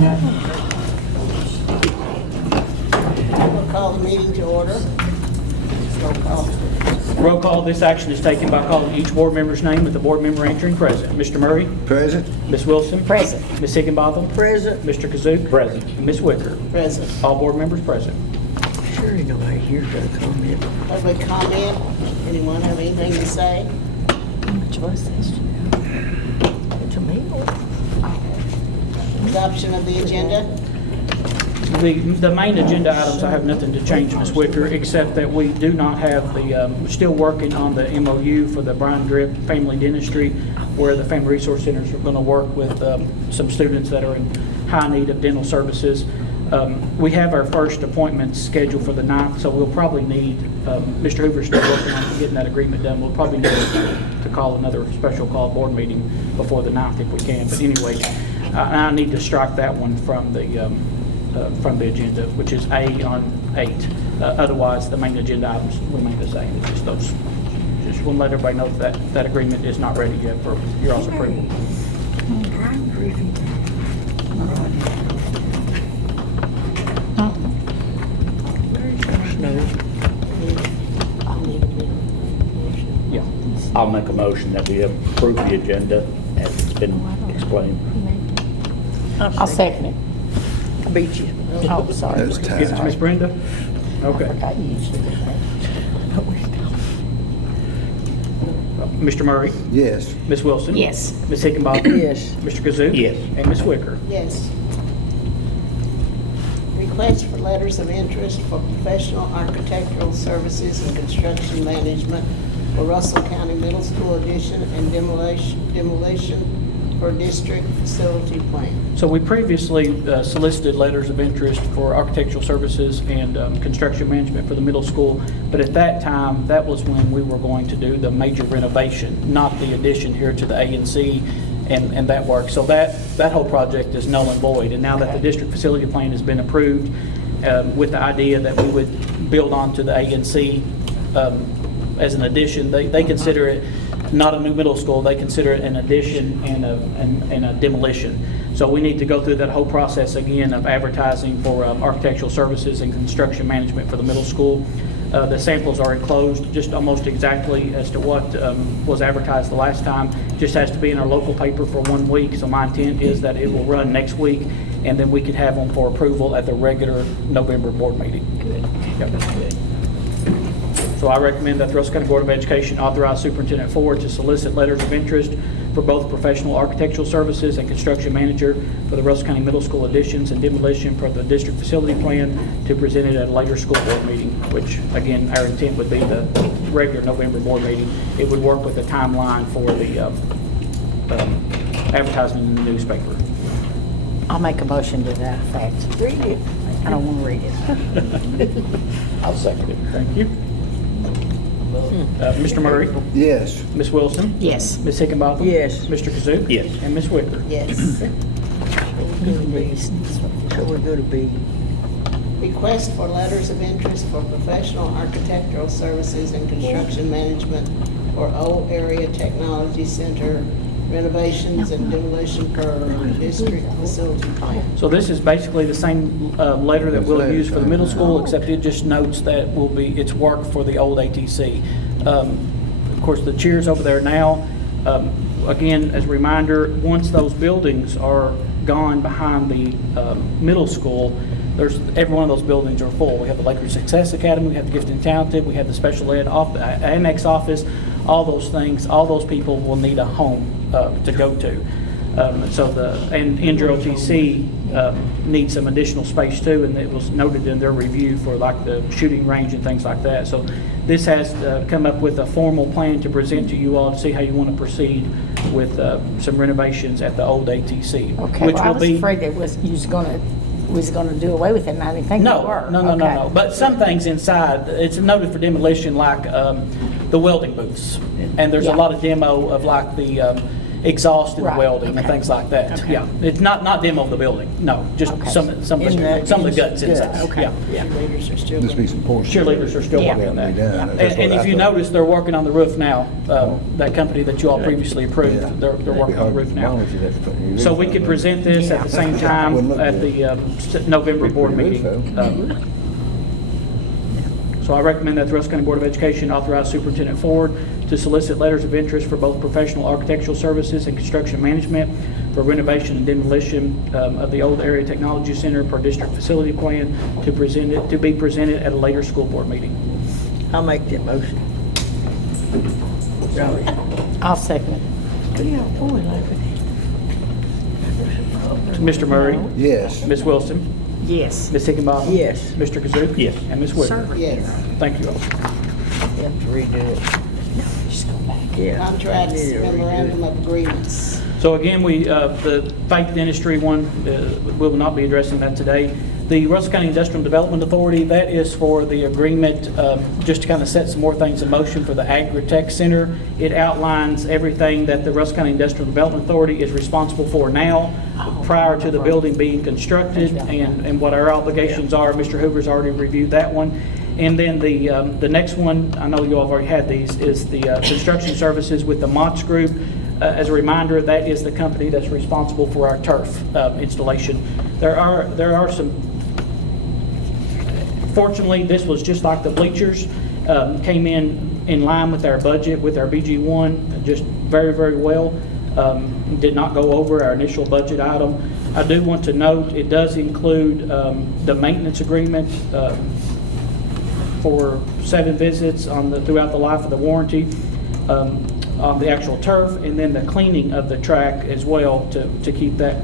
We'll call the meeting to order. Roll call. Roll call. This action is taken by calling each board member's name with the board member answering present. Mr. Murray? Present. Ms. Wilson? Present. Ms. Higginbotham? Present. Mr. Kazook? Present. And Ms. Wicker? Present. All board members present. Surely nobody here's got a comment. Public comment. Anyone have anything to say? How much was this? It's a meal. Adoption of the agenda. The main agenda items, I have nothing to change, Ms. Wicker, except that we do not have still working on the MOU for the Brian Drip Family Dentistry, where the Family Resource Centers are going to work with some students that are in high need of dental services. We have our first appointment scheduled for the 9th, so we'll probably need, Mr. Hoover's still working on getting that agreement done. We'll probably need to call another special call board meeting before the 9th if we can. But anyway, I need to strike that one from the agenda, which is A on 8. Otherwise, the main agenda items remain the same. It's just those. Just want to let everybody know that that agreement is not ready yet for your all's approval. Yeah. I'll make a motion that we approve the agenda as it's been explained. I'll second it. I beat you. Oh, sorry. That was Give it to tied. Ms. Brenda. I Okay. forgot you usually do that. But we're still. Mr. Murray? Yes. Ms. Wilson? Yes. Ms. Higginbotham? Yes. Mr. Kazook? Yes. And Ms. Wicker? Yes. Request for letters of interest for professional architectural services and construction management for Russell County Middle School addition and demolition for district facility plan. So we previously solicited letters of interest for architectural services and construction management for the middle school, but at that time, that was when we were going to do the major renovation, not the addition here to the A&C and that work. So that whole project is null and void. And now that the district facility plan has been approved with the idea that we would build onto the A&C as an addition, they consider it not a new middle school, they consider it an addition and a demolition. So we need to go through that whole process again of advertising for architectural services and construction management for the middle school. The samples are enclosed just almost exactly as to what was advertised the last time. Just has to be in our local paper for 1 week. So my intent is that it will run next week, and then we could have them for approval at the regular November board meeting. Good. Yep. Good. So I recommend that the Russell County Board of Education authorize Superintendent Ford to solicit letters of interest for both professional architectural services and construction manager for the Russell County Middle School additions and demolition for the district facility plan to present it at a later school board meeting, which again, our intent would be the regular November board meeting. It would work with the timeline for the advertisement in the newspaper. I'll make a motion to that effect. Read it. I don't want to read it. I'll second it. Thank you. Mr. Murray? Yes. Ms. Wilson? Yes. Ms. Higginbotham? Yes. Mr. Kazook? Yes. And Ms. Wicker? Yes. So we're going to be. Request for letters of interest for professional architectural services and construction management for Old Area Technology Center renovations and demolition per district facility plan. So this is basically the same letter that we'll use for the middle school, except it just notes that it's work for the old ATC. Of course, the chairs over there now, again, as a reminder, once those buildings are gone behind the middle school, every one of those buildings are full. We have the Lakers Success Academy, we have the Gifted and Talented, we have the special ed annex office, all those things, all those people will need a home to go to. And Indra OTC needs some additional space too, and it was noted in their review for like the shooting range and things like that. So this has come up with a formal plan to present to you all to see how you want to proceed with some renovations at the old ATC. Okay, which well, I will was be afraid that you was going to do away with it, and I didn't think you were. No. But some things inside, it's noted for demolition like the welding booths. And there's a Yeah. lot of demo of like the exhaust and Right, welding and okay. things like that. Okay. Yeah, it's not demo of the building, no, just Okay. some of the guts inside. Okay. Yeah. Cheerleaders are still. Just be some portions. Cheerleaders are still Yeah. working on that. Be done. And That's what and I if you thought. notice, they're working on the roof now. That company that you all previously Yeah. approved, they're working on the roof now. Long as you have to put your roof So we on could it. present this at the same time Wouldn't look at good. the November Be board pretty meeting. good, though. So I recommend that the Russell County Board of Education authorize Superintendent Ford to solicit letters of interest for both professional architectural services and construction management for renovation and demolition of the old area technology center per district facility plan to be presented at a later school board meeting. I'll make that motion. Sorry. I'll second it. What are y'all doing over Mr. Murray, Yes. Ms. Wilson, Yes. Ms. Higginbotham. Yes. Mr. Kazook. Yes. And Ms. Wood. Yes. Thank you all. there? Have to redo it. Just go back. Yeah. Contracts, Need to redo it. memorandum of agreements. So again, the Faith Dentistry one, we will not be addressing that today. The Russell County Industrial Development Authority, that is for the agreement, just to kind of set some more things in motion for the Agri-Tech Center. It outlines everything that the Russell County Industrial Development Authority is responsible for now, prior to the building being constructed, and what our obligations are. Mr. Hoover's already reviewed that one. And then the next one, I know you all have already had these, is the construction services with the Motts Group. As a reminder, that is the company that's responsible for our turf installation. There are some, fortunately, this was just like the bleachers, came in line with our budget, with our BG1, just very, very well. Did not go over our initial budget item. I do want to note, it does include the maintenance agreement for 7 visits throughout the life of the warranty on the actual turf, and then the cleaning of the track as well to keep that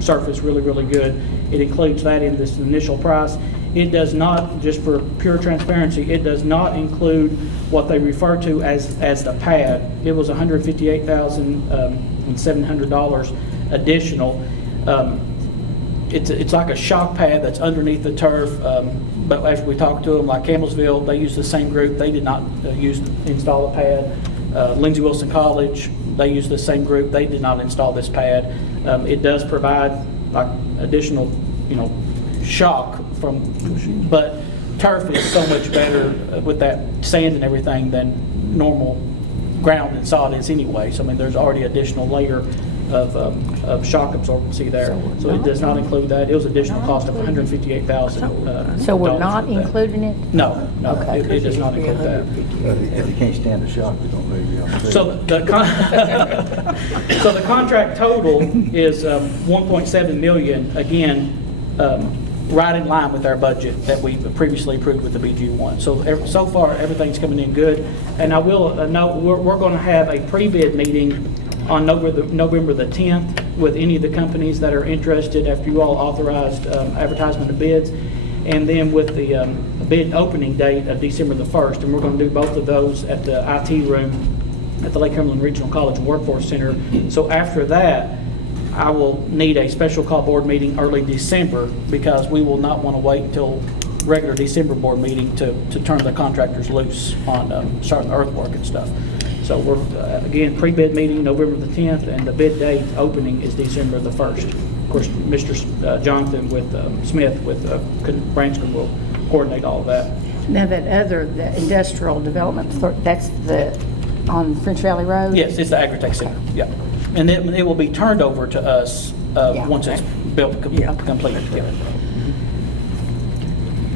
surface really, really good. It includes that in this initial price. It does not, just for pure transparency, it does not include what they refer to as the pad. It was $158,700 additional. It's like a shock pad that's underneath the turf, but after we talked to them, like Campbellsville, they use the same group. They did not install a pad. Lindsey Wilson College, they use the same group. They did not install this pad. It does provide like additional, shock but turf is so much better with that sand and everything than normal ground and sod is anyway. So I mean, there's already additional layer of shock absorbency there. So it does not include that. It was additional cost of $158,000. So we're not for that. including it? No, Okay. it does not include that. But if you can't stand the shock, we don't leave you on the street. So so the contract total is $1.7 million, again, right in line with our budget that we previously approved with the BG1. So far, everything's coming in good. And I will note, we're going to have a pre-bid meeting on November the 10th with any of the companies that are interested after you all authorized advertisement of bids. And then with the bid opening date of December the 1st. And we're going to do both of those at the IT room at the Lake Cumberland Regional College and Workforce Center. So after that, I will need a special call board meeting early December, because we will not want to wait until regular December board meeting to turn the contractors loose on starting the earthwork and stuff. So we're, again, pre-bid meeting November the 10th, and the bid date opening is December the 1st. Of course, Mr. Jonathan with Smith with Branscombe will coordinate all of that. Now the industrial development, that's on French Valley Road? Yes, it's the Agri-Tech Center, yeah. And it will be turned over to us Yeah. once it's built, Yeah. completed. Yeah.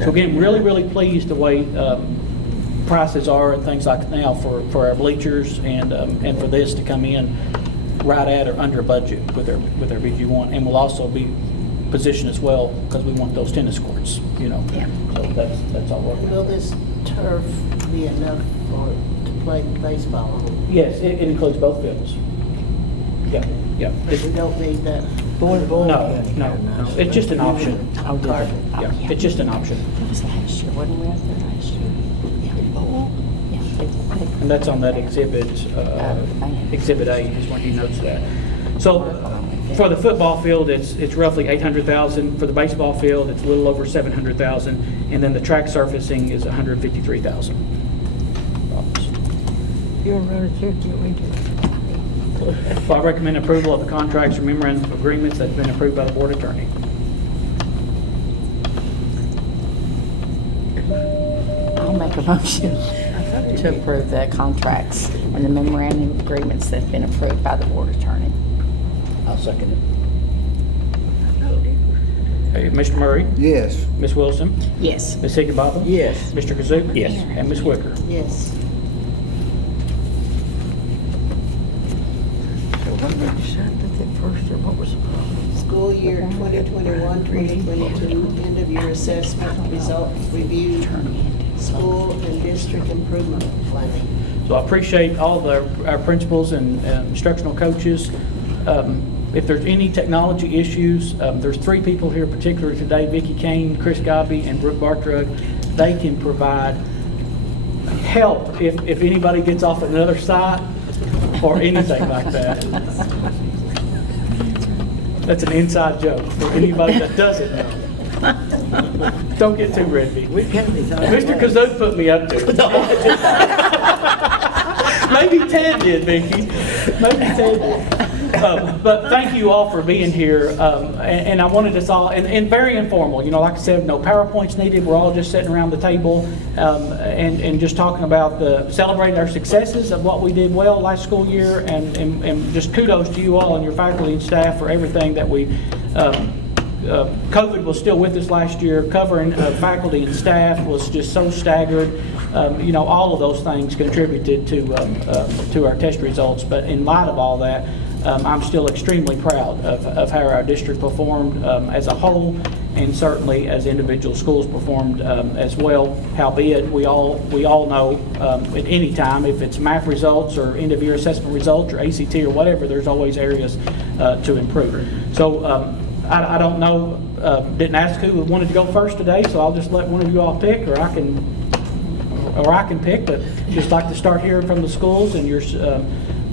So again, really, really pleased the way prices are and things like now for our bleachers and for this to come in right at or under budget with our BG1. And we'll also be positioned as well, because we want those tennis courts, Yeah. So that's all working. Will this turf be enough to play baseball on? Yes, it includes both fields. Yeah, yeah. We don't need that. Boy, boy. No, it's just an option. Oh, did they? Yeah, it's just an option. It was last year, wasn't we out there last year? Yeah. Yeah. And that's on that exhibit, Exhibit A is when he notes that. So for the football field, it's roughly $800,000. For the baseball field, it's a little over $700,000. And then the track surfacing is $153,000. You want to run a check, you want me to? Well, I recommend approval of the contracts or memorandum of agreements that have been approved by the board attorney. I'll make a motion to approve the contracts and the memorandum of agreements that have been approved by the board attorney. I'll second it. Okay, Mr. Murray, Yes. Ms. Wilson, Yes. Ms. Higgins-Balton, Yes. Mr. Kazook. Yes. And Ms. Wicker. Yes. So what did we decide with that first, or what was the problem? School year 2021, 2022, end of year assessment, result review, school and district improvement planning. So I appreciate all our principals and instructional coaches. If there's any technology issues, there's 3 people here particularly today, Vicki Kane, Chris Gobby, and Brooke Bartrug. They can provide help if anybody gets off another site or anything like that. That's an inside joke for anybody that doesn't know. Don't get too ready. We can't be talking. Mr. Kazook put me up to it. Maybe Ted did, Vicki. Maybe Ted did. But thank you all for being here. And I wanted us all, and very informal, you know, like I said, no PowerPoints needed. We're all just sitting around the table and just talking about celebrating our successes of what we did well last school year, and just kudos to you all and your faculty and staff for everything that we COVID was still with us last year. Covering faculty and staff was just so staggered. You know, all of those things contributed to our test results. But in light of all that, I'm still extremely proud of how our district performed as a whole, and certainly as individual schools performed as well. Howbeit, we all know at any time, if it's math results or end of year assessment results or ACT or whatever, there's always areas to improve. So I don't know, didn't ask who wanted to go first today, so I'll just let one of you all pick, or I can pick, but just like to start hearing from the schools and your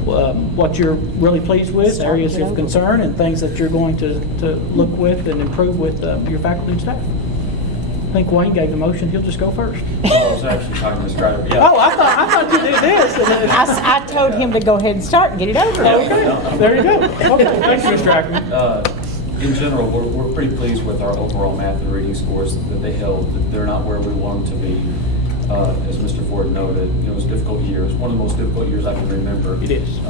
what you're really pleased with, areas of concern, and things that you're going to look with and improve with your faculty and staff. I think Wayne gave the motion. He'll just go first. I was actually talking to Mr. Ryder. Yeah. Oh, I thought you did this. I told him to go ahead and start and get it over with. Okay, there you go. Okay, thanks, Mr. Ackerman. In general, we're pretty pleased with our overall math and reading scores that they held. They're not where we want them to be. As Mr. Ford noted, you know, it was a difficult year. It was one of the most difficult years I can remember. It is.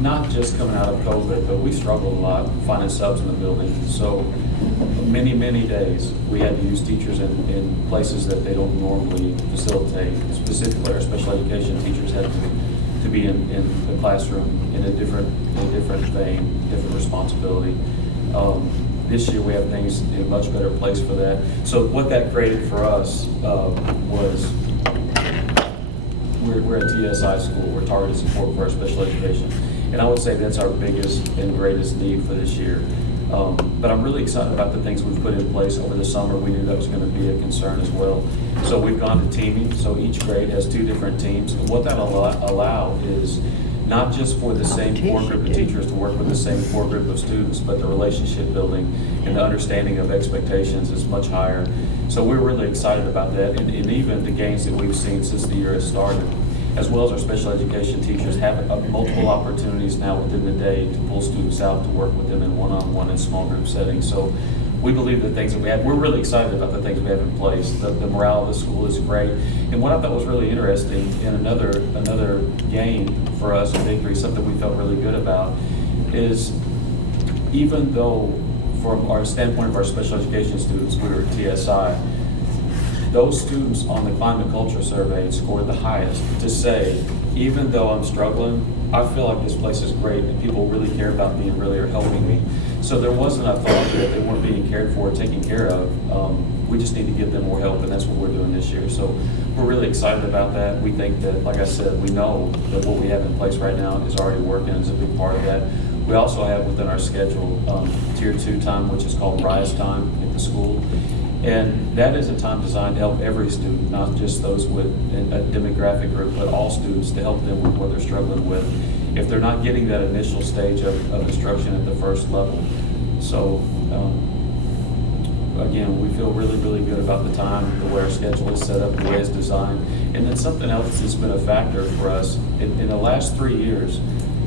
Not just coming out of COVID, but we struggled a lot finding subs in the building. So many, many days we had to use teachers in places that they don't normally facilitate. Specifically, our special education teachers had to be in the classroom in a different vein, different responsibility. This year we have things in a much better place for that. So what that created for us was we're a TSI school. We're targeted support for our special education. And I would say that's our biggest and greatest need for this year. But I'm really excited about the things we've put in place over the summer. We knew that was going to be a concern as well. So we've gone to teaming. So each grade has 2 different teams. And what that allow is not just for the same core group of teachers to work with the same core group of students, but the relationship building and the understanding of expectations is much higher. So we're really excited about that, and even the gains that we've seen since the year has started, as well as our special education teachers have multiple opportunities now within the day to pull students out to work with them in one-on-one and small group settings. So we believe the things that we have, we're really excited about the things we have in place. The morale of the school is great. And what I thought was really interesting, and another gain for us, a victory, something we felt really good about, is even though from our standpoint of our special education students, we were at TSI, those students on the climate culture survey scored the highest to say, even though I'm struggling, I feel like this place is great and people really care about me and really are helping me. So there wasn't a thought that they weren't being cared for, taken care of. We just need to give them more help, and that's what we're doing this year. So we're really excited about that. We think that, like I said, we know that what we have in place right now is already working, is a big part of that. We also have within our schedule Tier 2 time, which is called Rise Time at the school. And that is a time designed to help every student, not just those with a demographic group, but all students, to help them with what they're struggling with if they're not getting that initial stage of instruction at the first level. So again, we feel really, really good about the time, the way our schedule is set up, the way it's designed. And then something else that's been a factor for us, in the last 3 years,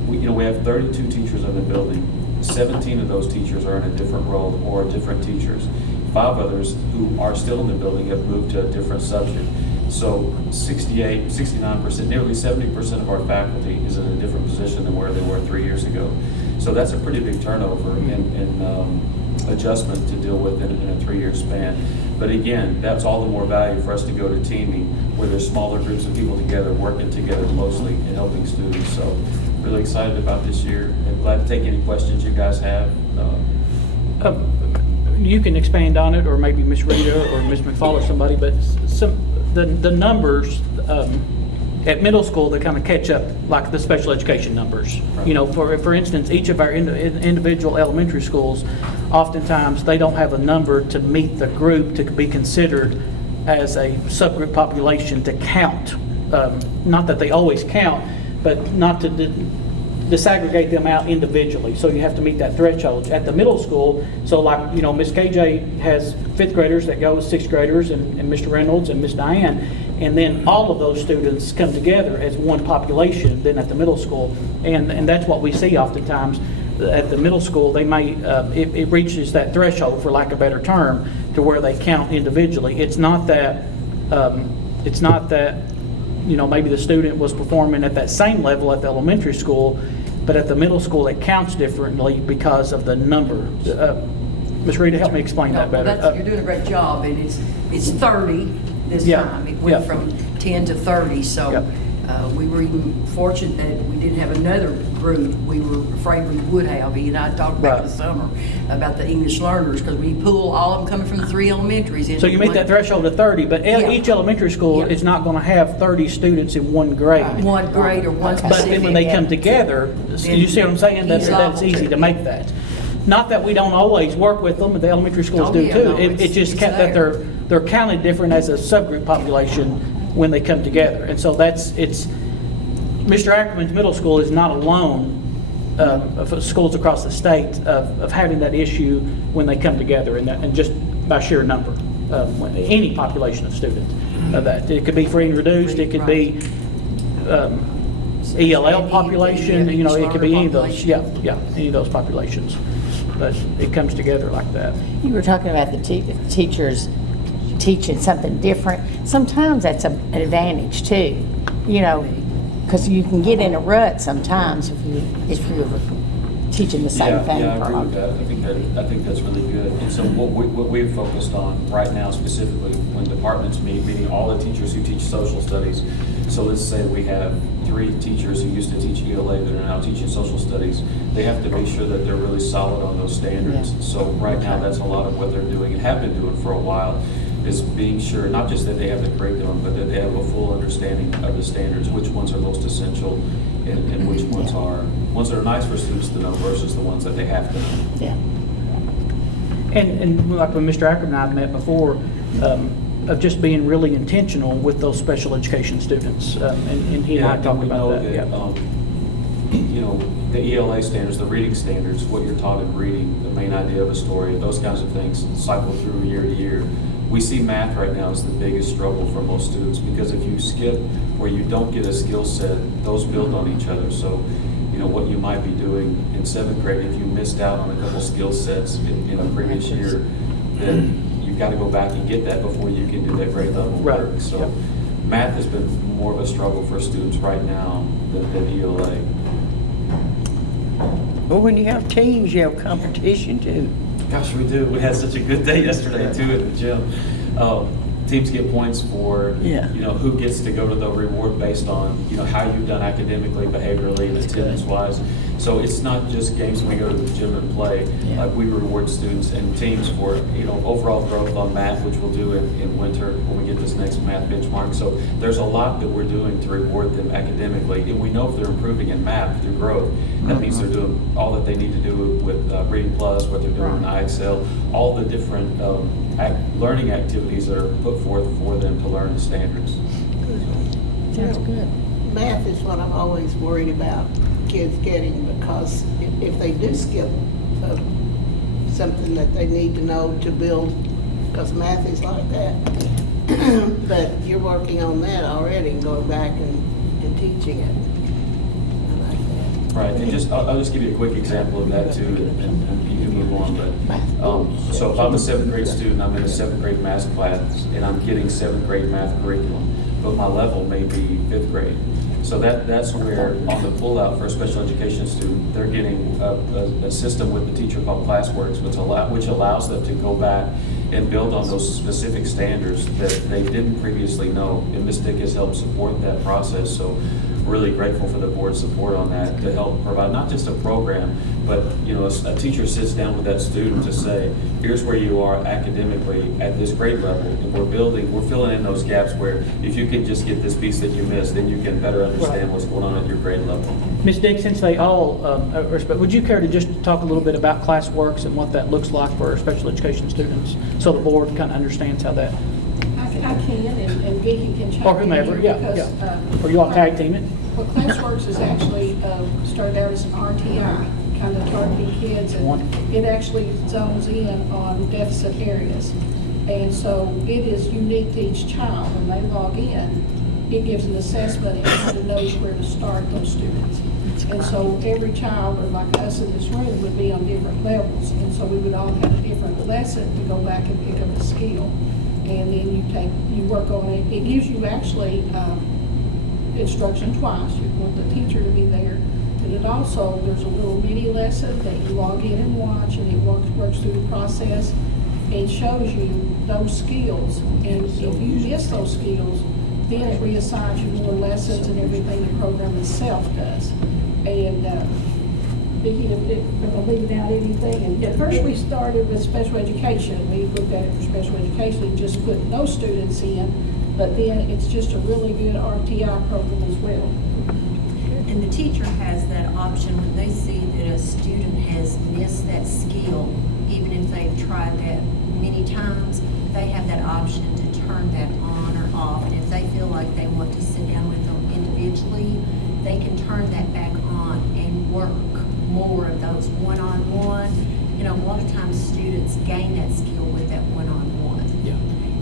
we have 32 teachers in the building. 17 of those teachers are in a different role or different teachers. 5 others who are still in the building have moved to a different subject. So 68, 69%, nearly 70% of our faculty is in a different position than where they were 3 years ago. So that's a pretty big turnover and adjustment to deal with in a 3-year span. But again, that's all the more value for us to go to teaming, where there's smaller groups of people together, working together closely and helping students. So really excited about this year, and glad to take any questions you guys have. You can expand on it, or maybe Ms. Rita or Ms. McFall or somebody, but the numbers at middle school, they kind of catch up like the special education numbers. You know, for instance, each of our individual elementary schools, oftentimes they don't have a number to meet the group to be considered as a subgroup population to count. Not that they always count, but not to disaggregate them out individually. So you have to meet that threshold. At the middle school, so like, you know, Ms. KJ has 5th graders that go with 6th graders and Mr. Reynolds and Ms. Diane. And then all of those students come together as one population then at the middle school. And that's what we see oftentimes at the middle school. They may, it reaches that threshold, for lack of a better term, to where they count individually. It's not that, you know, maybe the student was performing at that same level at the elementary school, but at the middle school it counts differently because of the number. Ms. Rita, help me explain that better. Well, you're doing a great job, and it's 30 this Yeah, time. It went yeah. from 10 to 30, so Yep. we were even fortunate that we didn't have another group we were afraid we would have. He and I talked about Right. this summer about the English learners, because we pull all of them coming from the 3 elementaries. So you meet that threshold of 30, but Yeah. each elementary school Yeah. is not going to have 30 students in one grade. One grade or one But specific. then when they come together, you see what I'm saying? That's easy to make that. Not that we don't always work with them, but the elementary schools Oh, do yeah, too. no, It it's just kept that there. they're counted different as a subgroup population when they come together. And so Mr. Ackerman's middle school is not alone of schools across the state of having that issue when they come together, and just by sheer number, any population of students of that. It could be free and reduced, it could be ELL population, you know, it could be any of those, yeah, any of those populations. But it comes together like that. You were talking about the teachers teaching something different. Sometimes that's an advantage too, you know, because you can get in a rut sometimes if you're teaching the same thing. Yeah, I for agree a with that. I think that's really good. And so what we've focused on right now specifically, when departments meeting all the teachers who teach social studies. So let's say we have 3 teachers who used to teach ELA that are now teaching social studies. They have to be sure that they're really solid on those standards. Yeah. So right now, that's a lot of what they're doing and have been doing for a while, is being sure, not just that they have the curriculum, but that they have a full understanding of the standards, which ones are most essential and which ones that are nice for students to know versus the ones that they have to know. Yeah. And like when Mr. Ackerman and I met before, of just being really intentional with those special education students. And he and I talked we about know that, yeah. You know, the ELA standards, the reading standards, what you're taught in reading, the main idea of a story, those kinds of things cycle through year to year. We see math right now as the biggest struggle for most students, because if you skip or you don't get a skill set, those build on each other. So, you know, what you might be doing in 7th grade, if you missed out on a couple skill sets in a previous year, then you've got to go back and get that before you can do that grade level Right. work. So Yep. math has been more of a struggle for students right now than ELA. Well, when you have teams, you have competition too. Gosh, we do. We had such a good day yesterday too at the gym. Teams get points for, Yeah. you know, who gets to go to the reward based on, you know, how you've done academically, behaviorally, and attendance-wise. So it's not just games when we go to the gym and play. Yeah. Like, we reward students and teams for, you know, overall growth on math, which we'll do in winter when we get this next math benchmark. So there's a lot that we're doing to reward them academically. And we know if they're improving in math through growth, that means they're doing all that they need to do with Reading Plus, what they're doing in IXL, all the different learning activities that are put forth for them to learn the standards. Sounds good. Math is what I'm always worried about kids getting, because if they do skip something that they need to know to build, because math is like that. But you're working on that already and going back and teaching it. I like that. Right, and I'll just give you a quick example of that too, and you can move on, but, so if I'm a 7th grade student, I'm in a 7th grade math class, and I'm getting 7th grade math curriculum, but my level may be 5th grade. So that's where, on the pullout for a special education student, they're getting a system with the teacher called ClassWorks, which allows them to go back and build on those specific standards that they didn't previously know. And Ms. Dick has helped support that process, so really grateful for the board's support on that to help provide not just a program, but a teacher sits down with that student to say, here's where you are academically at this grade level, and we're filling in those gaps where if you can just get this piece that you missed, then you can better understand what's going on at your grade level. Ms. Dick, since they all respect, would you care to just talk a little bit about ClassWorks and what that looks like for special education students, so the board kind of understands how that, I can, and Vicky can chime in. or whomever, yeah, because, yeah. Or you all tag team it? Well, ClassWorks is actually started out as an RTI, kind of targeting kids, and it actually zones in on deficit areas. And so it is unique to each child. When they log in, it gives an assessment and kind of knows where to start those students. And so every child, or like us in this room, would be on different levels. And so we would all have a different lesson to go back and pick up a skill. And then you work on it. It gives you actually instruction twice. You want the teacher to be there. And it also, there's a little mini lesson that you log in and watch, and it works through the process and shows you those skills. And if you miss those skills, then it reassigns you more lessons and everything the program itself does. And Vicki, if I'm leaving out anything, and at first we started with special education. We looked at it for special education and just put those students in, but then it's just a really good RTI program as well. And the teacher has that option when they see that a student has missed that skill, even if they've tried that many times, they have that option to turn that on or off. And if they feel like they want to sit down with them individually, they can turn that back on and work more of those one-on-one. A lot of times students gain that skill with that one-on-one. Yeah.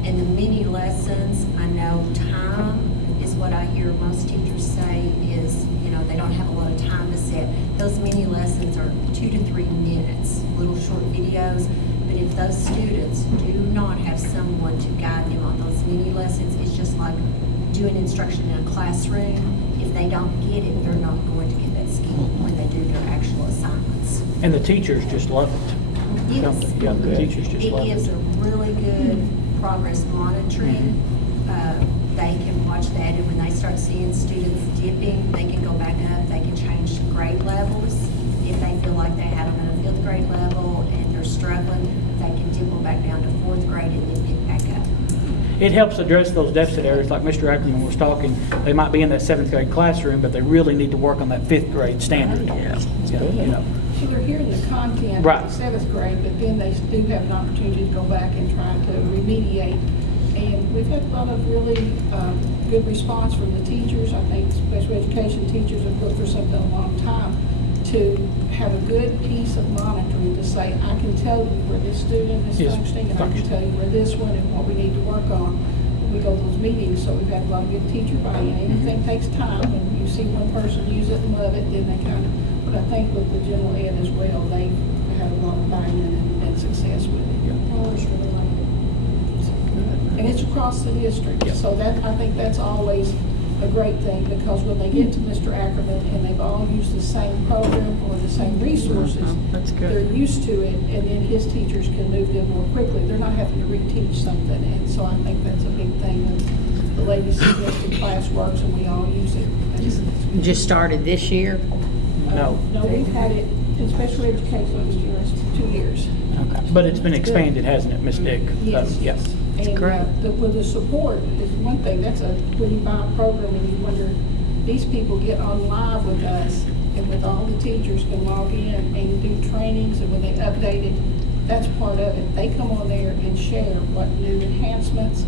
And the mini lessons, I know time is what I hear most teachers say is, they don't have a lot of time to sit. Those mini lessons are 2 to 3 minutes, little short videos. But if those students do not have someone to guide them on those mini lessons, it's just like doing instruction in a classroom. If they don't get it, they're not going to get that skill when they do their actual assignments. And the teachers just love it. Yes. Yeah, the teachers just It love gives it. a really good progress monitoring. They can watch that, and when they start seeing students dipping, they can go back up, they can change grade levels. If they feel like they have them at a 5th grade level and they're struggling, they can dip them back down to 4th grade and then pick back up. It helps address those deficit areas, like Mr. Ackerman was talking. They might be in that 7th grade classroom, but they really need to work on that 5th grade standard. Yeah. So they're hearing the content Right. in 7th grade, but then they do have an opportunity to go back and try to remediate. And we've had a lot of really good response from the teachers. I think special education teachers have looked for something a long time to have a good piece of monitoring to say, I can tell you where this student is Yes, functioning, and I can tell you where this one and what we need to work on when we go to those meetings. So we've had a lot of good teacher buy-in. Anything takes time, and you see one person use it and love it, then they kind of, but I think with the general ed as well, they've had a lot of buy-in and success with it. Ours really like it. And it's across the district, so that, I think that's always a great thing, because when they get to Mr. Ackerman and they've all used the same program or the same resources, That's good. they're used to it, and then his teachers can move them more quickly. They're not having to reteach something, and so I think that's a big thing. And the lady suggested ClassWorks, and we all use it. Just started this year? No. No, we've had it in special education this year, it's 2 years. But it's been expanded, hasn't it, Ms. Dick? Yes. Yeah. And great. with the support is one thing. That's when you buy a program and you wonder, these people get on live with us, and with all the teachers can log in and do trainings, and when they update it, that's part of it. They come on there and share what new enhancements.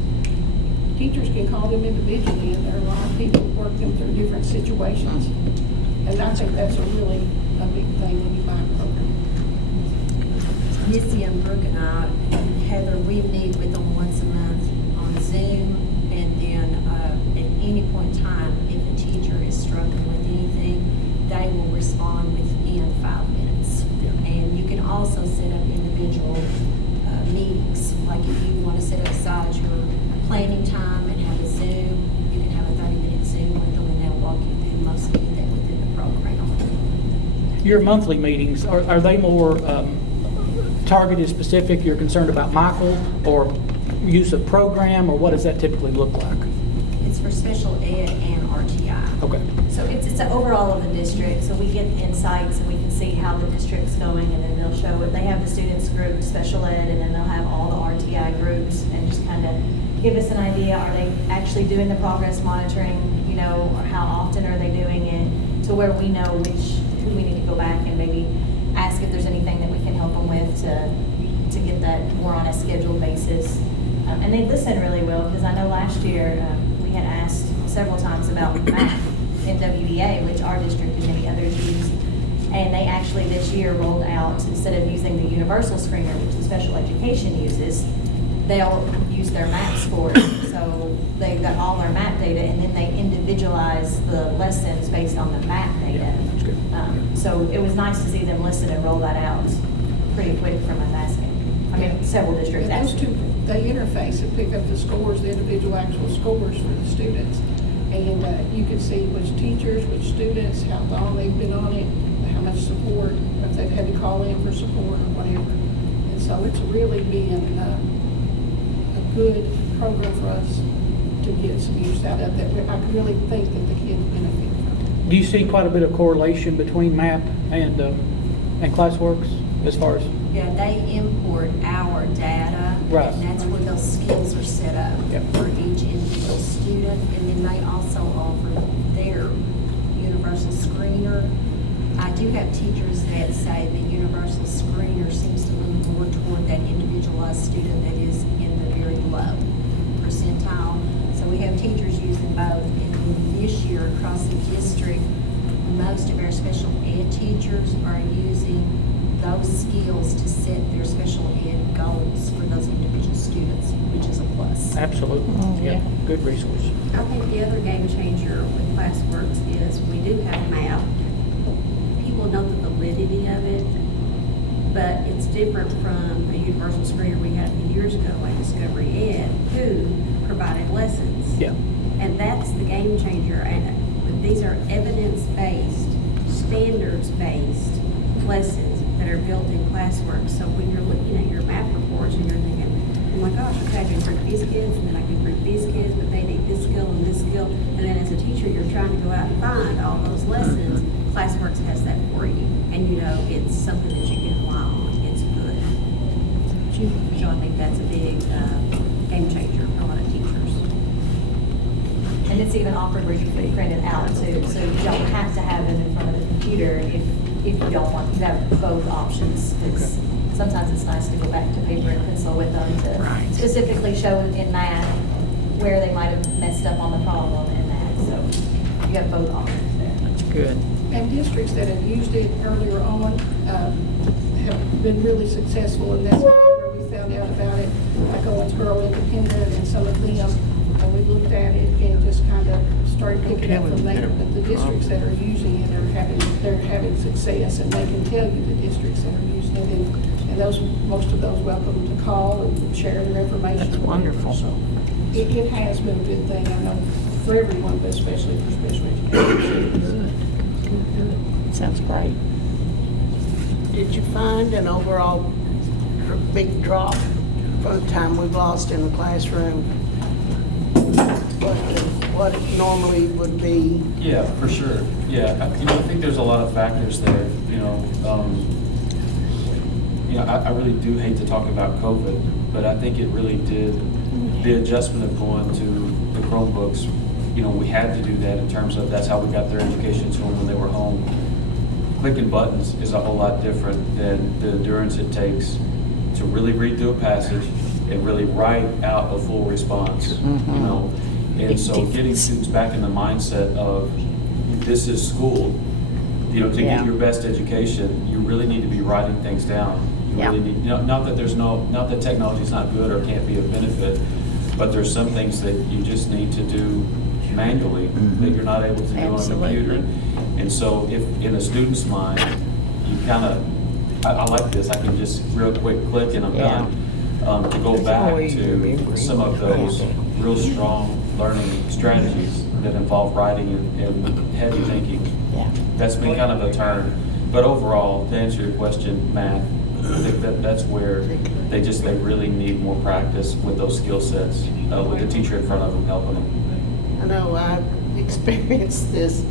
Teachers can call them individually, and there are a lot of people who work them through different situations. And I think that's a really big thing when you buy a program. Missy and Brooke and I, Heather, we meet with them once a month on Zoom, and then at any point in time, if a teacher is struggling with anything, they will respond set up individual meetings. Like if you want to set aside your planning time and have a Zoom, you can have a 30-minute Zoom with them and they'll walk you through most of that within the program. Your monthly meetings, are they more targeted, specific? You're concerned about Michael or use of program, or what does that typically look like? It's for special ed and RTI. Okay. So it's an overall of the district, so we get insights and we can see how the district's going, and then they'll show it. They have the students grouped, special ed, and then they'll have all the RTI groups, and just kind of give us an idea, are they actually doing the progress monitoring, you know, or how often are they doing it, to where we know who we need to go back and maybe ask if there's anything that we can help them with to get that more on a scheduled basis. And they listen really well, because I know last year we had asked several times about math in WEA, which our district and many others use. And they actually this year rolled out, instead of using the universal screener, which the special education uses, they'll use their MAP scores. So they've got all their MAP data, and then they individualize the lessons based on the MAP data. That's good. So it was nice to see them listen and roll that out pretty quick from us asking. I mean, several districts And those actually. two, they interface and pick up the scores, the individual actual scores for the students. And you can see which teachers, which students, how long they've been on it, how much support, if they've had to call in for support or whatever. And so it's really been a good program for us to get some use out of that. I really think that the kids benefit from. Do you see quite a bit of correlation between MAP and ClassWorks as far as? Yeah, they import our data. Right. And that's where those skills are set up Yep. for each individual student. And then they also offer their universal screener. I do have teachers that say the universal screener seems to lean more toward that individualized student that is in the very low percentile. So we have teachers using both. And then this year across the district, most of our special ed teachers are using those skills to set their special ed goals for those individual students, which is a plus. Absolutely. Yeah, good resource. I think the other game changer with ClassWorks is we do have MAP. People know the validity of it, but it's different from a universal screener we had a few years ago at Discovery Ed, who provided lessons. Yeah. And that's the game changer. And these are evidence-based, standards-based lessons that are built in ClassWorks. So when you're looking at your math reports and you're thinking, oh my gosh, okay, I can group these kids, and then I can group these kids, but they need this skill and this skill. And then as a teacher, you're trying to go out and find all those lessons. ClassWorks has that for you. And you know it's something that you can rely on. It's good. So I think that's a big game changer for a lot of teachers. And it's even offered where you can print it out too, so you don't have to have it in front of the computer if you don't want, you have both options. Sometimes it's nice to go back to paper and pencil with them to specifically show in math where they might have messed up on the problem in that. So you have both options there. That's good. And districts that have used it earlier on have been really successful, and that's where we found out about it, like Owensboro Independent and some of them. And we looked at it and just kind of started picking up from there. But the districts that are using it they're having success, and they can tell you the districts that are using it. And those, most of those welcome to call and share their information. That's wonderful. So it has been a good thing, I know, for everyone, but especially for special education. Sounds great. Did you find an overall big drop from the time we've lost in the classroom? What it normally would be? Yeah, for sure. Yeah, I think there's a lot of factors there. I really do hate to talk about COVID, but I think it really did. The adjustment of going to the Chromebooks, we had to do that in terms of that's how we got their education to them when they were home. Clicking buttons is a whole lot different than the endurance it takes to really read through a passage and really write out a full response. And so getting students back in the mindset of this is school, to get your best education, you really need to be writing things down. You really need, not that technology is not good or can't be of benefit, but there's some things that you just need to do manually that you're not able to do on a computer. And so if in a student's mind, you kind of I like this, I can just real quick click and I'm Yeah. done. To go back to some of those real strong learning strategies that involve writing and heavy thinking. Yeah. That's been kind of a turn. But overall, to answer your question, Matt, I think that's where they really need more practice with those skill sets, with the teacher in front of them helping them. I know I experienced this,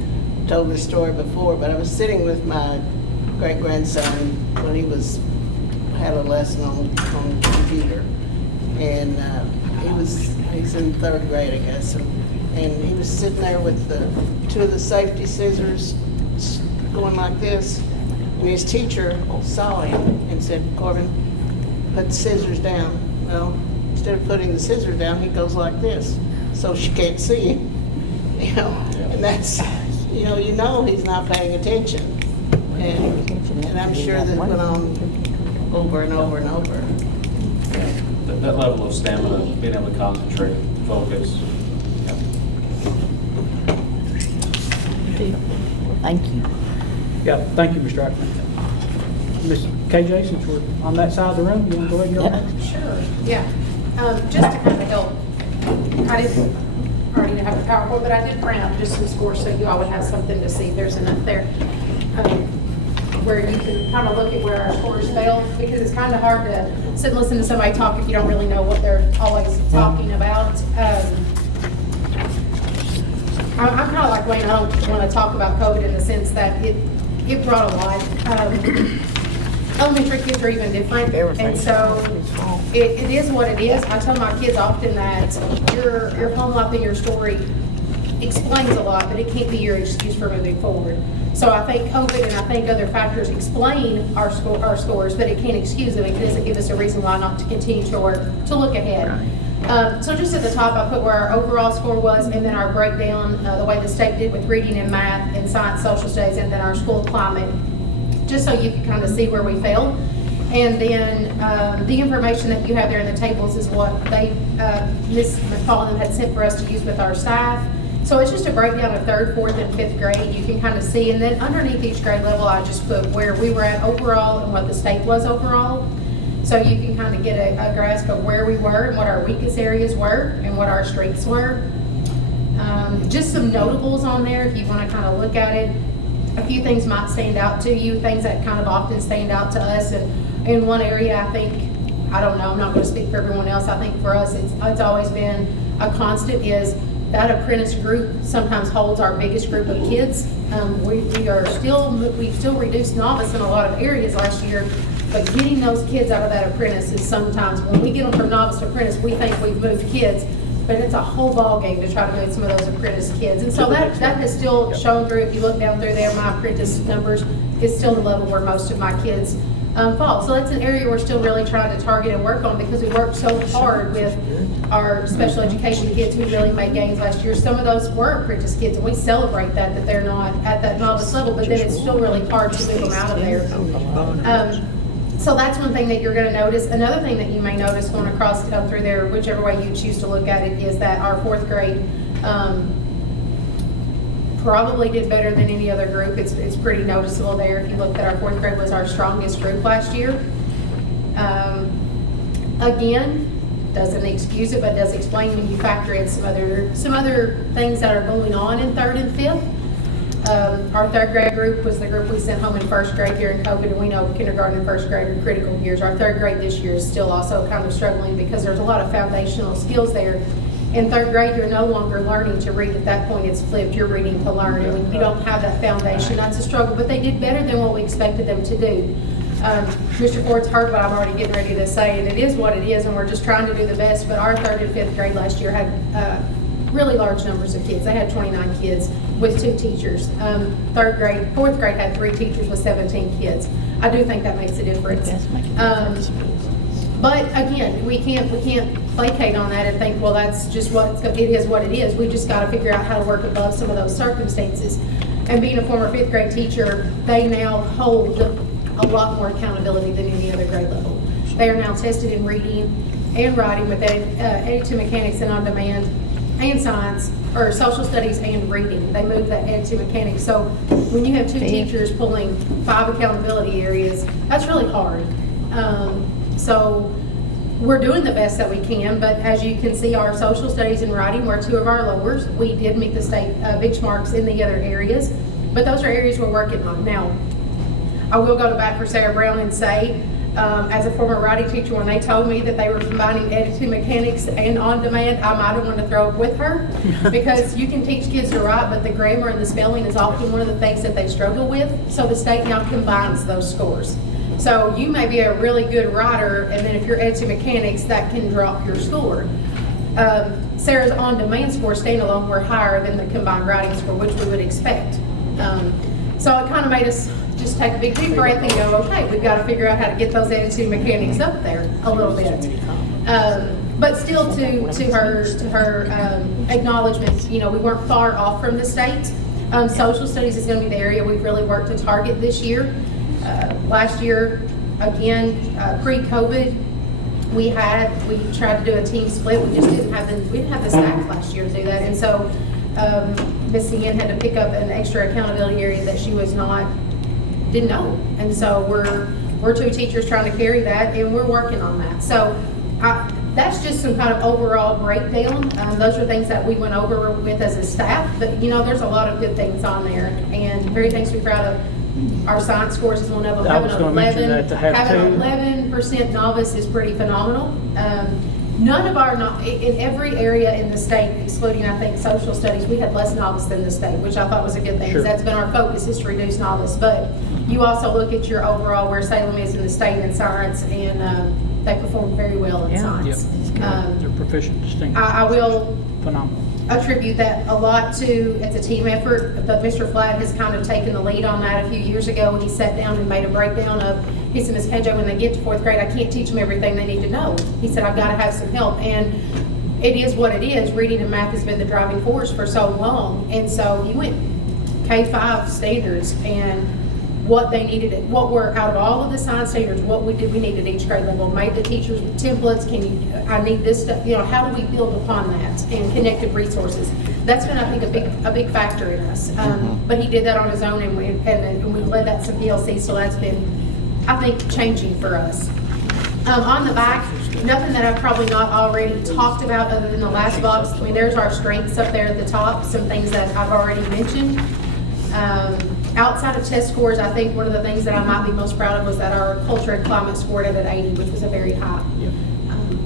told the story before, but I was sitting with my great-grandson when he had a lesson on computer. And he's in 3rd grade, I guess. And he was sitting there with two of the safety scissors going like this. And his teacher saw him and said, Corbin, put the scissors down. Well, instead of putting the scissors down, he goes like this. So she can't see him. And that's, you know he's not paying attention. And I'm sure that went on over and over and over. That level of stamina, being able to concentrate, focus. Thank you. Yeah, thank you, Mr. Ackerman. Ms. KJ, since we're on that side of the room, you want to go ahead and go next? Sure, yeah. Just to kind of help, I didn't already have a PowerPoint, but I did print out just some scores so you all would have something to see. There's enough there where you can kind of look at where our scores fell, because it's kind of hard to sit and listen to somebody talk if you don't really know what they're always talking about. I'm kind of like Wayne, I don't want to talk about COVID in the sense that it brought a lot. Elementary kids are even different, and so it is what it is. I tell my kids often that your home life and your story explains a lot, but it can't be your excuse for moving forward. So I think COVID and I think other factors explain our scores, but it can't excuse them. It doesn't give us a reason why not to continue to look ahead. So just at the top, I put where our overall score was, and then our breakdown, the way the state did with reading and math and science, social studies, and then our school climate, just so you can kind of see where we fell. And then the information that you have there in the tables is what Ms. McFarland had sent for us to use with our staff. So it's just a breakdown of 3rd, 4th, and 5th grade. You can kind of see, and then underneath each grade level, I just put where we were at overall and what the state was overall. So you can kind of get a grasp of where we were and what our weakest areas were and what our strengths were. Just some notables on there if you want to kind of look at it. A few things might stand out to you, things that kind of often stand out to us. And in one area, I think, I don't know, I'm not going to speak for everyone else. I think for us, it's always been a constant is that apprentice group sometimes holds our biggest group of kids. We've still reduced novice in a lot of areas last year, but getting those kids out of that apprentice is sometimes, when we get them from novice to apprentice, we think we've moved kids, but it's a whole ball game to try to move some of those apprentice kids. And so that has still shown through. If you look down through there, my apprentice numbers is still the level where most of my kids fall. So that's an area we're still really trying to target and work on, because we worked so hard with our special education kids who really made gains last year. Some of those were apprentice kids, and we celebrate that they're not at that novice level, but then it's still really hard to move them out of there. So that's one thing that you're going to notice. Another thing that you may notice going across through there, whichever way you choose to look at it, is that our 4th grade probably did better than any other group. It's pretty noticeable there. If you look at our 4th grade was our strongest group last year. Again, doesn't excuse it, but does explain when you factor in some other things that are going on in 3rd and 5th. Our 3rd grade group was the group we sent home in 1st grade during COVID, and we know kindergarten and 1st grade are critical years. Our 3rd grade this year is still also kind of struggling because there's a lot of foundational skills there. In 3rd grade, you're no longer learning to read. At that point, it's flipped. You're reading to learn, and when you don't have that foundation, that's a struggle. But they did better than what we expected them to do. Mr. Ford's heard what I'm already getting ready to say, and it is what it is, and we're just trying to do the best. But our 3rd and 5th grade last year had really large numbers of kids. They had 29 kids with 2 teachers. 4th grade had 3 teachers with 17 kids. I do think that makes a difference. But again, we can't placate on that and think, well, that's just it is what it is. We just got to figure out how to work above some of those circumstances. And being a former 5th grade teacher, they now hold a lot more accountability than any other grade level. They are now tested in reading and writing with Eddie to Mechanics and On Demand. and science, or social studies and reading. They moved that ed to mechanics. So when you have two teachers pulling 5 accountability areas, that's really hard. So we're doing the best that we can, but as you can see, our social studies and writing were 2 of our lowers. We did meet the state benchmarks in the other areas, but those are areas we're working on. Now, I will go to bat for Sarah Brown and say, as a former writing teacher, when they told me that they were combining ed to mechanics and on-demand, I might have wanted to throw up with her, because you can teach kids to write, but the grammar and the spelling is often one of the things that they struggle with, so the state now combines those scores. So you may be a really good writer, and then if you're ed to mechanics, that can drop your score. Sarah's on-demand score standalone were higher than the combined writing score, which we would expect. So it kind of made us just take a big deep breath and go, okay, we've got to figure out how to get those ed to mechanics up there a little bit. But still, to her acknowledgement, you know, we weren't far off from the state. Social studies is going to be the area we've really worked to target this year. Last year, again, pre-COVID, we tried to do a team split. We just didn't have the staff last year to do that, and so Miss Ian had to pick up an extra accountability area that she didn't know, and so we're 2 teachers trying to carry that, and we're working on that. So that's just some kind of overall breakdown. Those are things that we went over with as a staff, but you know, there's a lot of good things on there, and very things we're proud of. Our science scores is one of them. I was going to mention that, to have having two. 11% novice is pretty phenomenal. None of our, in every area in the state, excluding, I think, social studies, we had less novice than the state, which I thought was a good thing, because that's been our focus, is to reduce novice. But you also look at your overall, where Salem is in the state in science, and they perform very well in science. They're proficient, distinguished. I will Phenomenal. attribute that a lot to, it's a team effort, but Mr. Flatt has kind of taken the lead on that a few years ago. He sat down and made a breakdown of, he said, Ms. Kedjo, when they get to 4th grade, I can't teach them everything they need to know. He said, I've got to have some help, and it is what it is. Reading and math has been the driving force for so long, and so he went K-5 standards, and what they needed, what were, out of all of the science standards, what we needed each grade level, made the teachers templates, I need this stuff, you know, how do we build upon that, and connected resources. That's been, I think, a big factor in us. But he did that on his own, and we led that some PLC, so that's been, I think, changing for us. On the back, nothing that I've probably not already talked about other than the last box. I mean, there's our strengths up there at the top, some things that I've already mentioned. Outside of test scores, I think one of the things that I might be most proud of was that our culture and climate scored at an 80, which was a very high. Yep.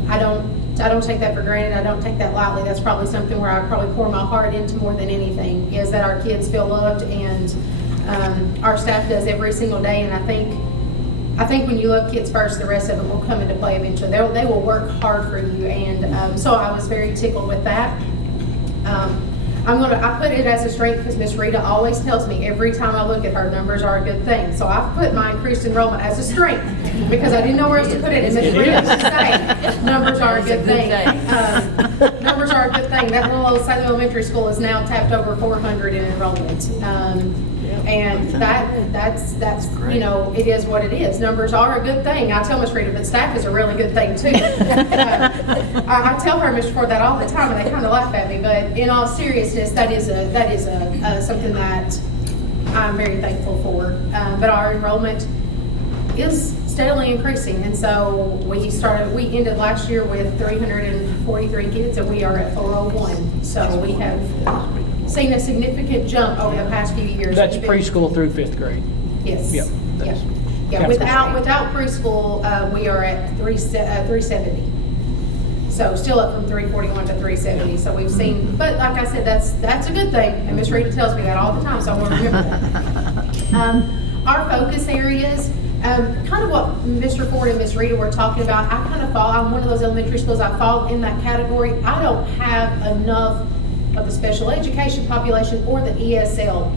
I don't take that for granted. I don't take that lightly. That's probably something where I probably pour my heart into more than anything, is that our kids feel loved, and our staff does every single day. And I think when you love kids first, the rest of it will come into play eventually. They will work hard for you, and so I was very tickled with that. I put it as a strength because Miss Rita always tells me every time I look at her, numbers are a good thing. So I've put my increased enrollment as a strength because I didn't know where else to put it. And Miss Rita would say, numbers are a good thing. Numbers are a good thing. That little old Salem Elementary School is now tapped over 400 in enrollment. And that's you know, it is what it is. Numbers are a good thing. I tell Miss Rita, but staff is a really good thing too. I tell her, Mr. Ford, that all the time, and they kind of laugh at me. But in all seriousness, that is something that I'm very thankful for. But our enrollment is steadily increasing, and so we ended last year with 343 kids, and we are at 401. So we have seen a significant jump over the past few years. That's preschool through 5th grade. Yes. Yep. Yeah. Without preschool, we are at 370. So still up from 341 to 370. So we've seen, but like I said, that's a good thing. And Miss Rita tells me that all the time, so I want to remember that. Our focus areas, kind of what Mr. Ford and Miss Rita were talking about. I kind of fall. I'm one of those elementary schools. I fall in that category. I don't have enough of the special education population or the ESL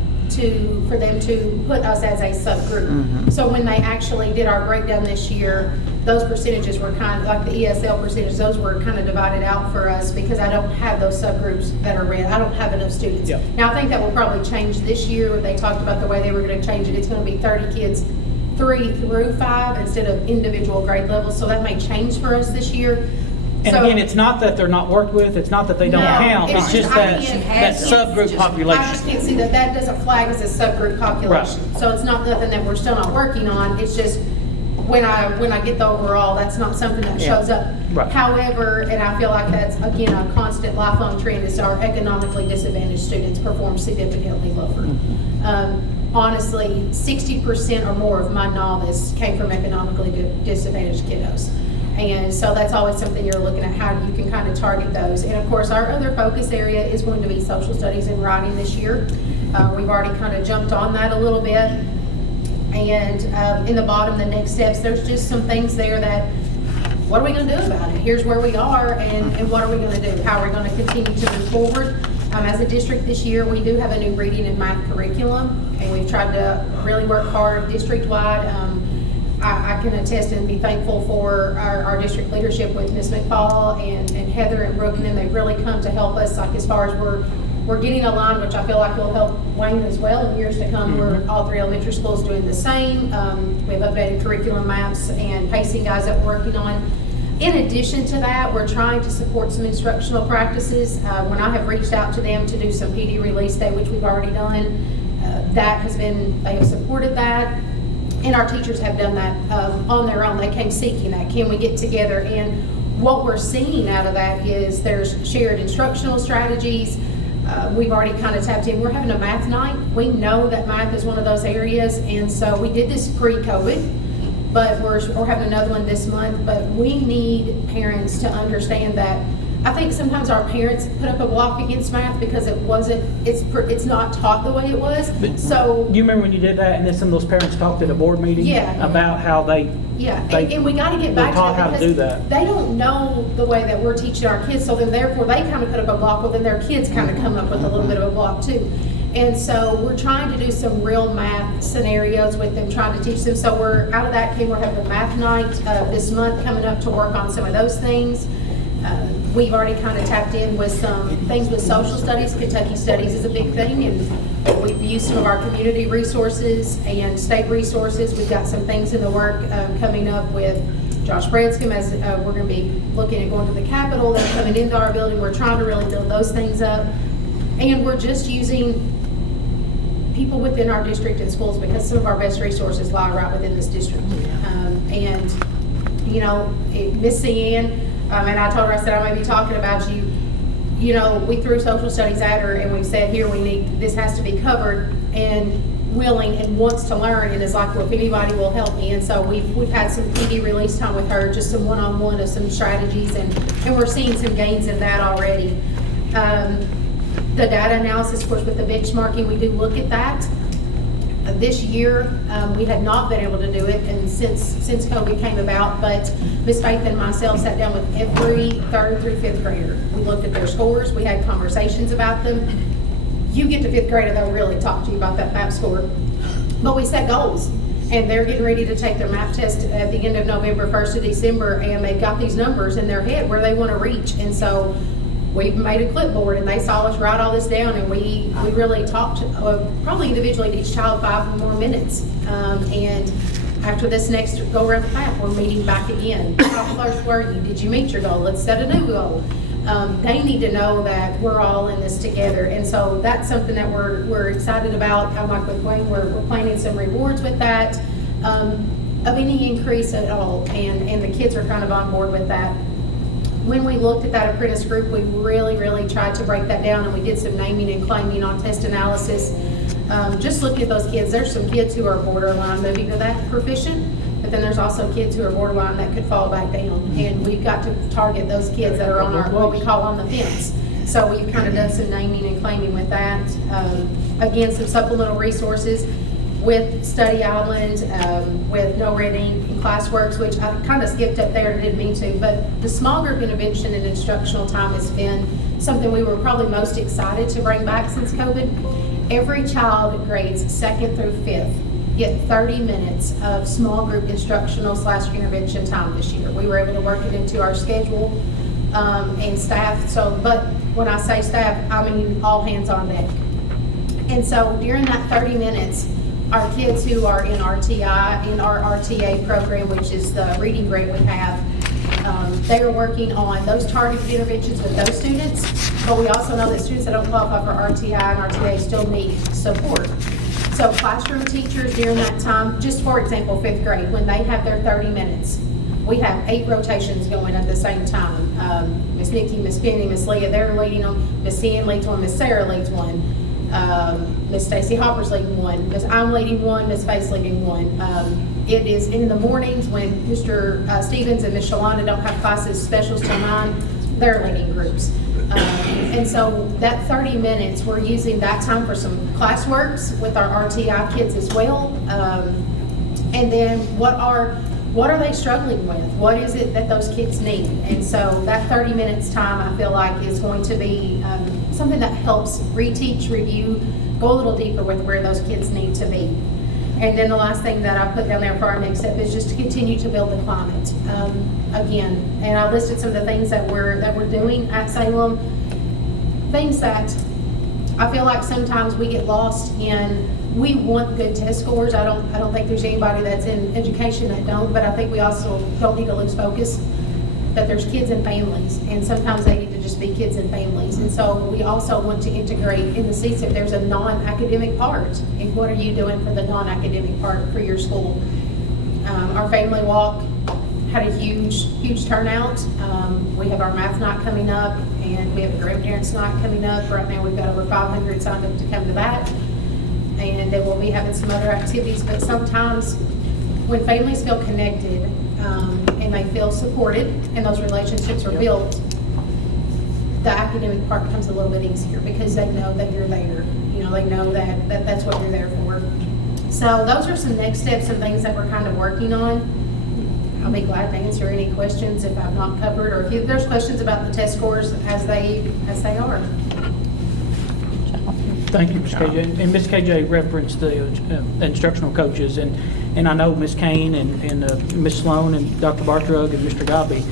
for them to put us as a subgroup. So when they actually did our breakdown this year, those percentages were kind of like the ESL percentage, those were kind of divided out for us because I don't have those subgroups that are red. I don't have enough students. Yep. Now I think that will probably change this year. They talked about the way they were going to change it. It's going to be 30 kids 3 through 5 instead of individual grade levels. So that may change for us this year. And So- again, it's not that they're not worked with, it's not that they don't No, count, it's just I that, can't- that subgroup I just population. can't see that that doesn't flag as a subgroup population. So it's not nothing that we're still not working on, it's just when I get the overall, that's not something that Yeah. shows up. Right. However, and I feel like that's, again, a constant lifelong trend, is our economically disadvantaged students perform significantly lower. Honestly, 60% or more of my novice came from economically disadvantaged kiddos. And so that's always something you're looking at, how you can kind of target those. And of course, our other focus area is going to be social studies and writing this year. We've already kind of jumped on that a little bit. And in the bottom, the next steps, there's just some things there that, what are we going to do about it? Here's where we are, and what are we going to do? How are we going to continue to move forward? As a district this year, we do have a new reading and math curriculum, and we've tried to really work hard district-wide. I can attest and be thankful for our district leadership with Ms. McFall and Heather and Brooke, and they've really come to help us, like as far as we're getting aligned, which I feel like will help Wayne as well in years to come. We're all 3 elementary schools doing the same. We have updated curriculum maps and pacing guides that we're working on. In addition to that, we're trying to support some instructional practices. When I have reached out to them to do some PD release day, which we've already done, they have supported that. And our teachers have done that on their own. They came seeking that. Can we get together? And what we're seeing out of that is there's shared instructional strategies. We've already kind of tapped in. We're having a math night. We know that math is one of those areas. And so we did this pre-COVID, but we're having another one this month. But we need parents to understand that. I think sometimes our parents put up a block against math because it's not taught the way it was. So Do you remember when you did that, and then some of those parents talked at a board meeting? Yeah. About how they, and we got to get back to taught it how to because do that. they don't know the way that we're teaching our kids, so then therefore they kind of put up a block, well then their kids kind of come up with a little bit of a block too. And so we're trying to do some real math scenarios with them, trying to teach them. So we're out of that we're having a math night this month coming up to work on some of those things. We've already kind of tapped in with some things with social studies. Kentucky Studies is a big thing, and we've used some of our community resources and state resources. We've got some things in the work coming up with Josh Branscombe, as we're going to be looking at going to the Capitol. They're coming into our building. We're trying to really build those things up. And we're just using people within our district and schools because some of our best resources lie right within this district. Miss Cian, and I told her, I said, I may be talking about you. We threw social studies at her and we said, here, this has to be covered, and willing and wants to learn, and is like, well, if anybody will help me. And so we've had some PD release time with her, just some one-on-one of some strategies, and we're seeing some gains in that already. The data analysis, of course, with the benchmarking, we do look at that. This year, we had not been able to do it, and since COVID came about, but Ms. Faith and myself sat down with every 3rd through 5th grader. We looked at their scores, we had conversations about them. You get to 5th grade and they'll really talk to you about that MAP score. But we set goals, and they're getting ready to take their MAP test at the end of November, 1st of December, and they've got these numbers in their head where they want to reach. And so we've made a clipboard, and they saw us write all this down, and we really talked probably individually to each child 5 more minutes. And after this next go around the path, we're meeting back again. How close were you? Did you meet your goal? Let's set a new goal. They need to know that we're all in this together, and so that's something that we're excited about. I'm like with Wayne, we're planning some rewards with that of any increase at all, and the kids are kind of on board with that. When we looked at that apprentice group, we really tried to break that down, and we did some naming and claiming on test analysis. Just looking at those kids, there's some kids who are borderline moving to that proficient, but then there's also kids who are borderline that could fall back down. And we've got to target those kids that are on our, what we call on the fence. So we've kind of done some naming and claiming with that. Again, some supplemental resources with Study Island, with No Red Ink and ClassWorks, which I kind of skipped up there and didn't mean to, but the small group intervention and instructional time has been something we were probably most excited to bring back since COVID. Every child at grades 2nd through 5th get 30 minutes of small group instructional / intervention time this year. We were able to work it into our schedule and staff. So, but when I say staff, I mean all hands on deck. And so during that 30 minutes, our kids who are in RTI, in our RTA program, which is the reading grant we have, They are working on those targeted interventions with those students, but we also know that students that don't qualify for RTI and RTA still need support. So classroom teachers during that time, just for example, 5th grade, when they have their 30 minutes, we have 8 rotations going at the same time. Miss Nikki, Miss Penny, Miss Leah, they're leading them. Miss Ian leads one, Miss Sarah leads one. Miss Stacy Hopper's leading one. I'm leading one, Miss Faye's leading one. It is in the mornings when Mr. Stevens and Miss Shalana don't have classes, specials till 9, they're leading groups. And so that 30 minutes, we're using that time for some classworks with our RTI kids as well. And then what are they struggling with? What is it that those kids need? And so that 30 minutes time, I feel like, is going to be something that helps reteach, review, go a little deeper with where those kids need to be. And then the last thing that I put down there for our next step is just to continue to build the climate. Again, and I listed some of the things that we're doing at Salem, things that I feel like sometimes we get lost in. We want good test scores. I don't think there's anybody that's in education that don't, but I think we also don't need to lose focus that there's kids and families, and sometimes they need to just be kids and families. And so we also want to integrate in the seats if there's a non-academic part. And what are you doing for the non-academic part for your school? Our family walk had a huge turnout. We have our math night coming up, and we have a grandparents night coming up. Right now we've got over 500 signed up to come to that. And then we'll be having some other activities. But sometimes when families feel connected and they feel supported and those relationships are built, the academic part becomes a little bit easier because they know that you're there. You know, they know that that's what you're there for. So those are some next steps and things that we're kind of working on. I'll be glad to answer any questions if I've not covered, or if there's questions about the test scores as they are. Thank you, Ms. KJ. And Ms. KJ referenced the instructional coaches, and I know Ms. Kane and Ms. Sloan and Dr. Bartrug and Mr. Gobby,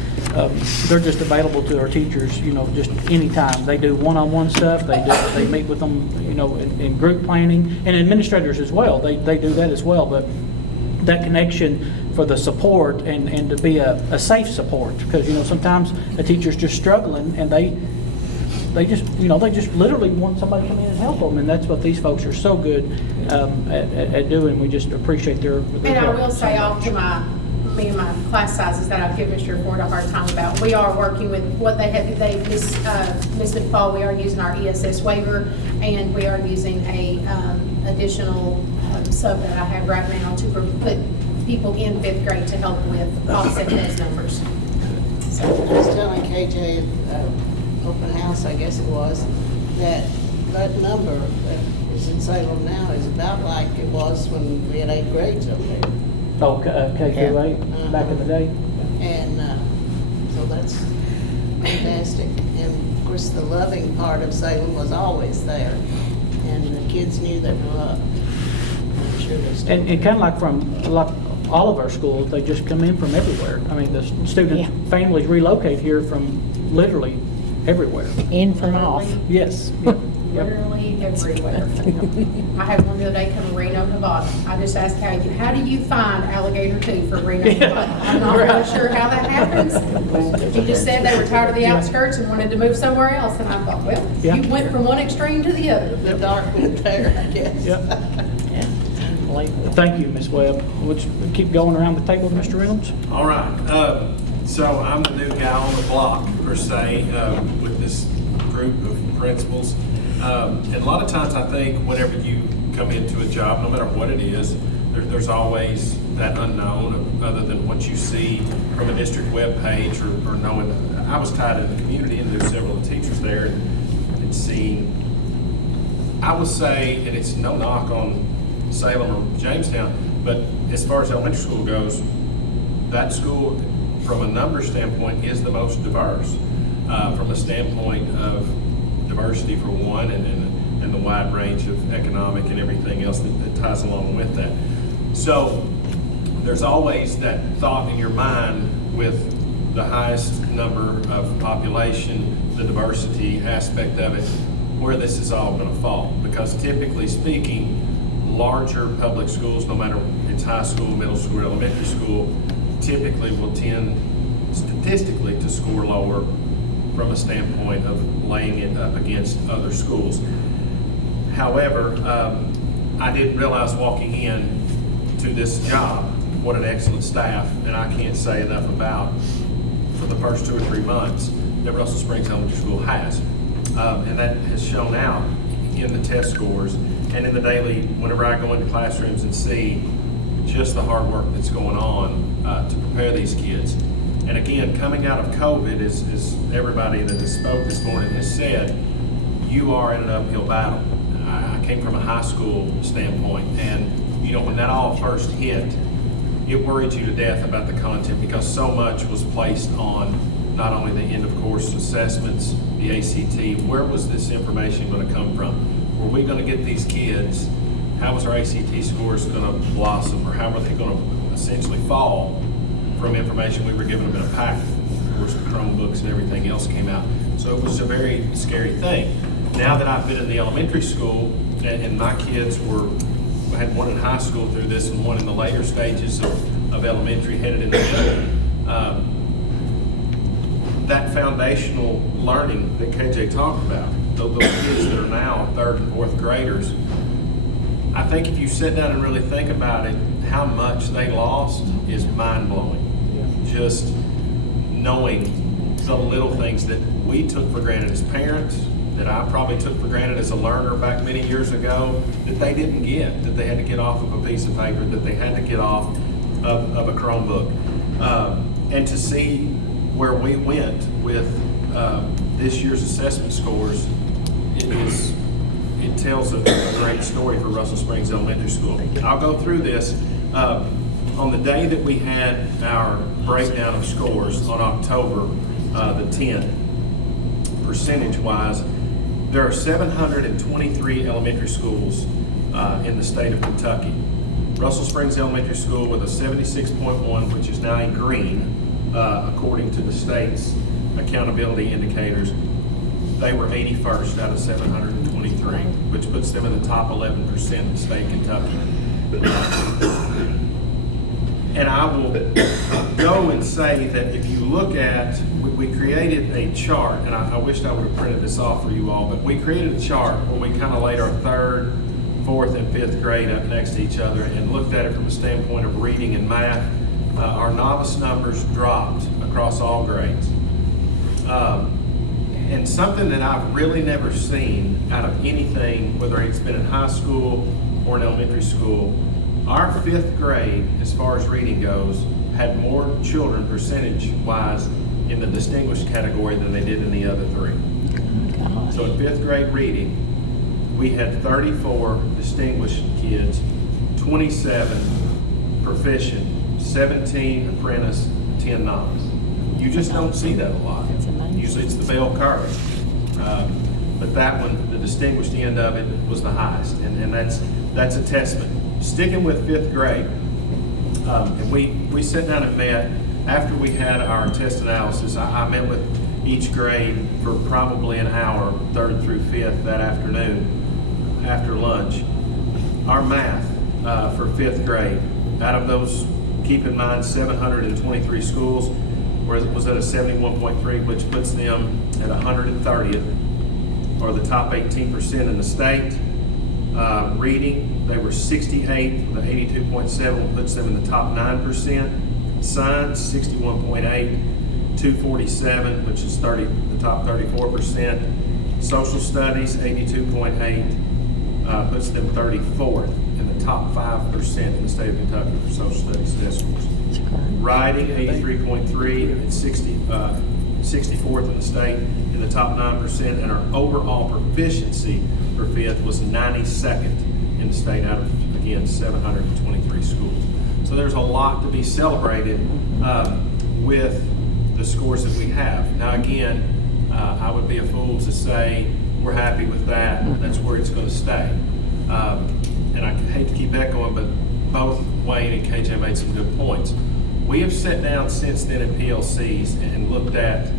they're just available to our teachers, you know, just anytime. They do one-on-one stuff. They meet with them, you know, in group planning, and administrators as well. They do that as well. But that connection for the support and to be a safe support, because, you know, sometimes a teacher's just struggling and they just literally want somebody to come in and help them, and that's what these folks are so good at doing. We just appreciate their And help. I will say off to me and my class sizes that I've given Mr. Ford a hard time about, we are working with what they have, Miss McFall, we are using our ESS waiver, and we are using a additional sub that I have right now to put people in 5th grade to help with offsetting those numbers. So I was telling KJ at open house, I guess it was, that number that is in Salem now is about like it was when we had 8th grades up there. Oh, K-8, back in the day. And so that's fantastic. And of course, the loving part of Salem was always there, and the kids knew they were loved. I'm sure they still And kind of like from all of our schools, they just come in from everywhere. I mean, the students' families relocate here from literally everywhere. In from off. Yes. Literally everywhere. I had one the other day come from Reno, Nevada. I just asked how do you find alligator tooth for Reno, Nevada? I'm not really sure how that happens. He just said they were tired of the outskirts and wanted to move somewhere else, and I thought, well, you went from one extreme to the other. the dark went there, I guess. Yep. Thank you, Ms. Webb. We'll keep going around the table, Mr. Reynolds. All right. So I'm the new guy on the block, per se, with this group of principals. And a lot of times I think whenever you come into a job, no matter what it is, there's always that unknown other than what you see from a district web page or knowing. I was tied in the community, and there's several of the teachers there, and seeing, I would say, and it's no knock on Salem or Jamestown, but as far as elementary school goes, that school, from a number standpoint, is the most diverse. From a standpoint of diversity, for one, and the wide range of economic and everything else that ties along with that. So there's always that thought in your mind with the highest number of population, the diversity aspect of it, where this is all going to fall. Because typically speaking, larger public schools, no matter it's high school, middle school, elementary school, typically will tend statistically to score lower from a standpoint of laying it up against other schools. However, I didn't realize walking in to this job what an excellent staff, and I can't say enough about, for the first 2 or 3 months, that Russell Springs Elementary School has. And that has shown out in the test scores and in the daily, whenever I go into classrooms and see just the hard work that's going on to prepare these kids. And again, coming out of COVID, as everybody that has spoke this morning has said, you are in an uphill battle. I came from a high school standpoint, and you know, when that all first hit, it worried you to death about the content because so much was placed on not only the end of course assessments, the ACT, where was this information going to come from? Were we going to get these kids, how was our ACT scores going to blossom, or how were they going to essentially fall from information we were giving them in a packet? Of course, the Chromebooks and everything else came out. So it was a very scary thing. Now that I've been in the elementary school, and my kids had one in high school through this and one in the later stages of elementary headed in the middle, that foundational learning that KJ talked about, those kids that are now 3rd and 4th graders, I think if you sit down and really think about it, how much they lost is mind-blowing. Just knowing the little things that we took for granted as parents, that I probably took for granted as a learner back many years ago, that they didn't get, that they had to get off of a piece of paper, that they had to get off of a Chromebook. And to see where we went with this year's assessment scores, it tells a great story for Russell Springs Elementary School. I'll go through this. On the day that we had our breakdown of scores on October the 10th, percentage-wise, there are 723 elementary schools in the state of Kentucky. Russell Springs Elementary School with a 76.1, which is now in green, according to the state's accountability indicators. They were 81st out of 723, which puts them in the top 11% of the state of Kentucky. And I will go and say that if you look at, we created a chart, and I wished I would have printed this off for you all, but we created a chart where we kind of laid our 3rd, 4th, and 5th grade up next to each other and looked at it from a standpoint of reading and math. Our novice numbers dropped across all grades. And something that I've really never seen out of anything, whether it's been in high school or in elementary school, our 5th grade, as far as reading goes, had more children percentage-wise in the distinguished category than they did in the other 3. So in 5th grade reading, we had 34 distinguished kids, 27 proficient, 17 apprentice, 10 novice. You just don't see that a lot. Usually it's the bell curve. But that one, the distinguished end of it, was the highest. And that's a testament. Sticking with 5th grade, and we sat down and met after we had our test analysis. I met with each grade for probably an hour, 3rd through 5th that afternoon after lunch. Our math for 5th grade, out of those, keep in mind 723 schools, was at a 71.3, which puts them at 130th, or the top 18% in the state. Reading, they were 68, with 82.7, puts them in the top 9%. Science, 61.8, 247, which is the top 34%. Social studies, 82.8, puts them 34th in the top 5% in the state of Kentucky for social studies test scores. Writing, 83.3, and 64th in the state in the top 9%, and our overall proficiency for 5th was 92nd in the state out of, again, 723 schools. So there's a lot to be celebrated with the scores that we have. Now again, I would be a fool to say we're happy with that, that's where it's going to stay. And I hate to keep echoing, but both Wayne and KJ made some good points. We have sat down since then in PLCs and looked at,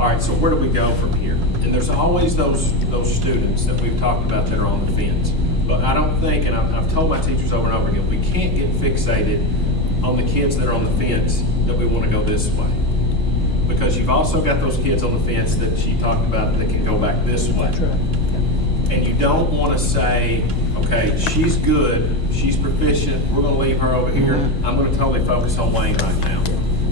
all right, so where do we go from here? And there's always those students that we've talked about that are on the fence. But I don't think, and I've told my teachers over and over again, we can't get fixated on the kids that are on the fence that we want to go this way. Because you've also got those kids on the fence that she talked about that can go back this way. That's right. And you don't want to say, okay, she's good, she's proficient, we're going to leave her over here. I'm going to totally focus on Wayne right now.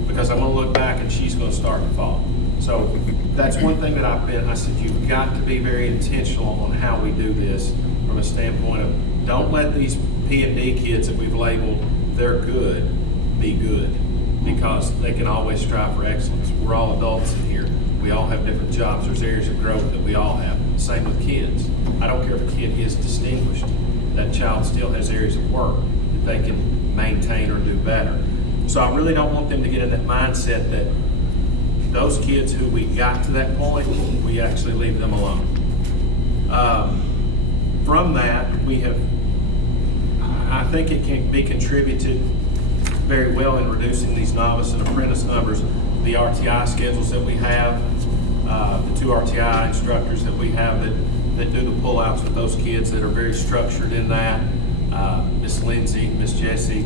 Because I'm going to look back and she's going to start to fall. So that's one thing that I said, you've got to be very intentional on how we do this from a standpoint of, don't let these P&D kids that we've labeled, they're good, be good. Because they can always strive for excellence. We're all adults in here. We all have different jobs. There's areas of growth that we all have. Same with kids. I don't care if a kid is distinguished. That child still has areas of work that they can maintain or do better. So I really don't want them to get in that mindset that those kids who we got to that point, we actually leave them alone. From that, I think it can be contributed very well in reducing these novice and apprentice numbers. The RTI schedules that we have, the 2 RTI instructors that we have that do the pullouts with those kids that are very structured in that. Miss Lindsay, Miss Jessie,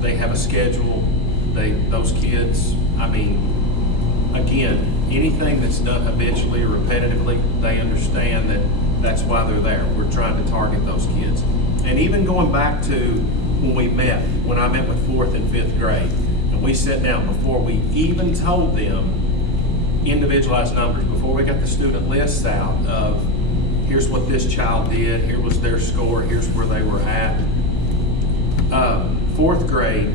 they have a schedule. Those kids, I mean, again, anything that's done habitually or repetitively, they understand that that's why they're there. We're trying to target those kids. And even going back to when I met with 4th and 5th grade, and we sat down before we even told them individualized numbers, before we got the student lists out of here's what this child did, here was their score, here's where they were at. 4th grade,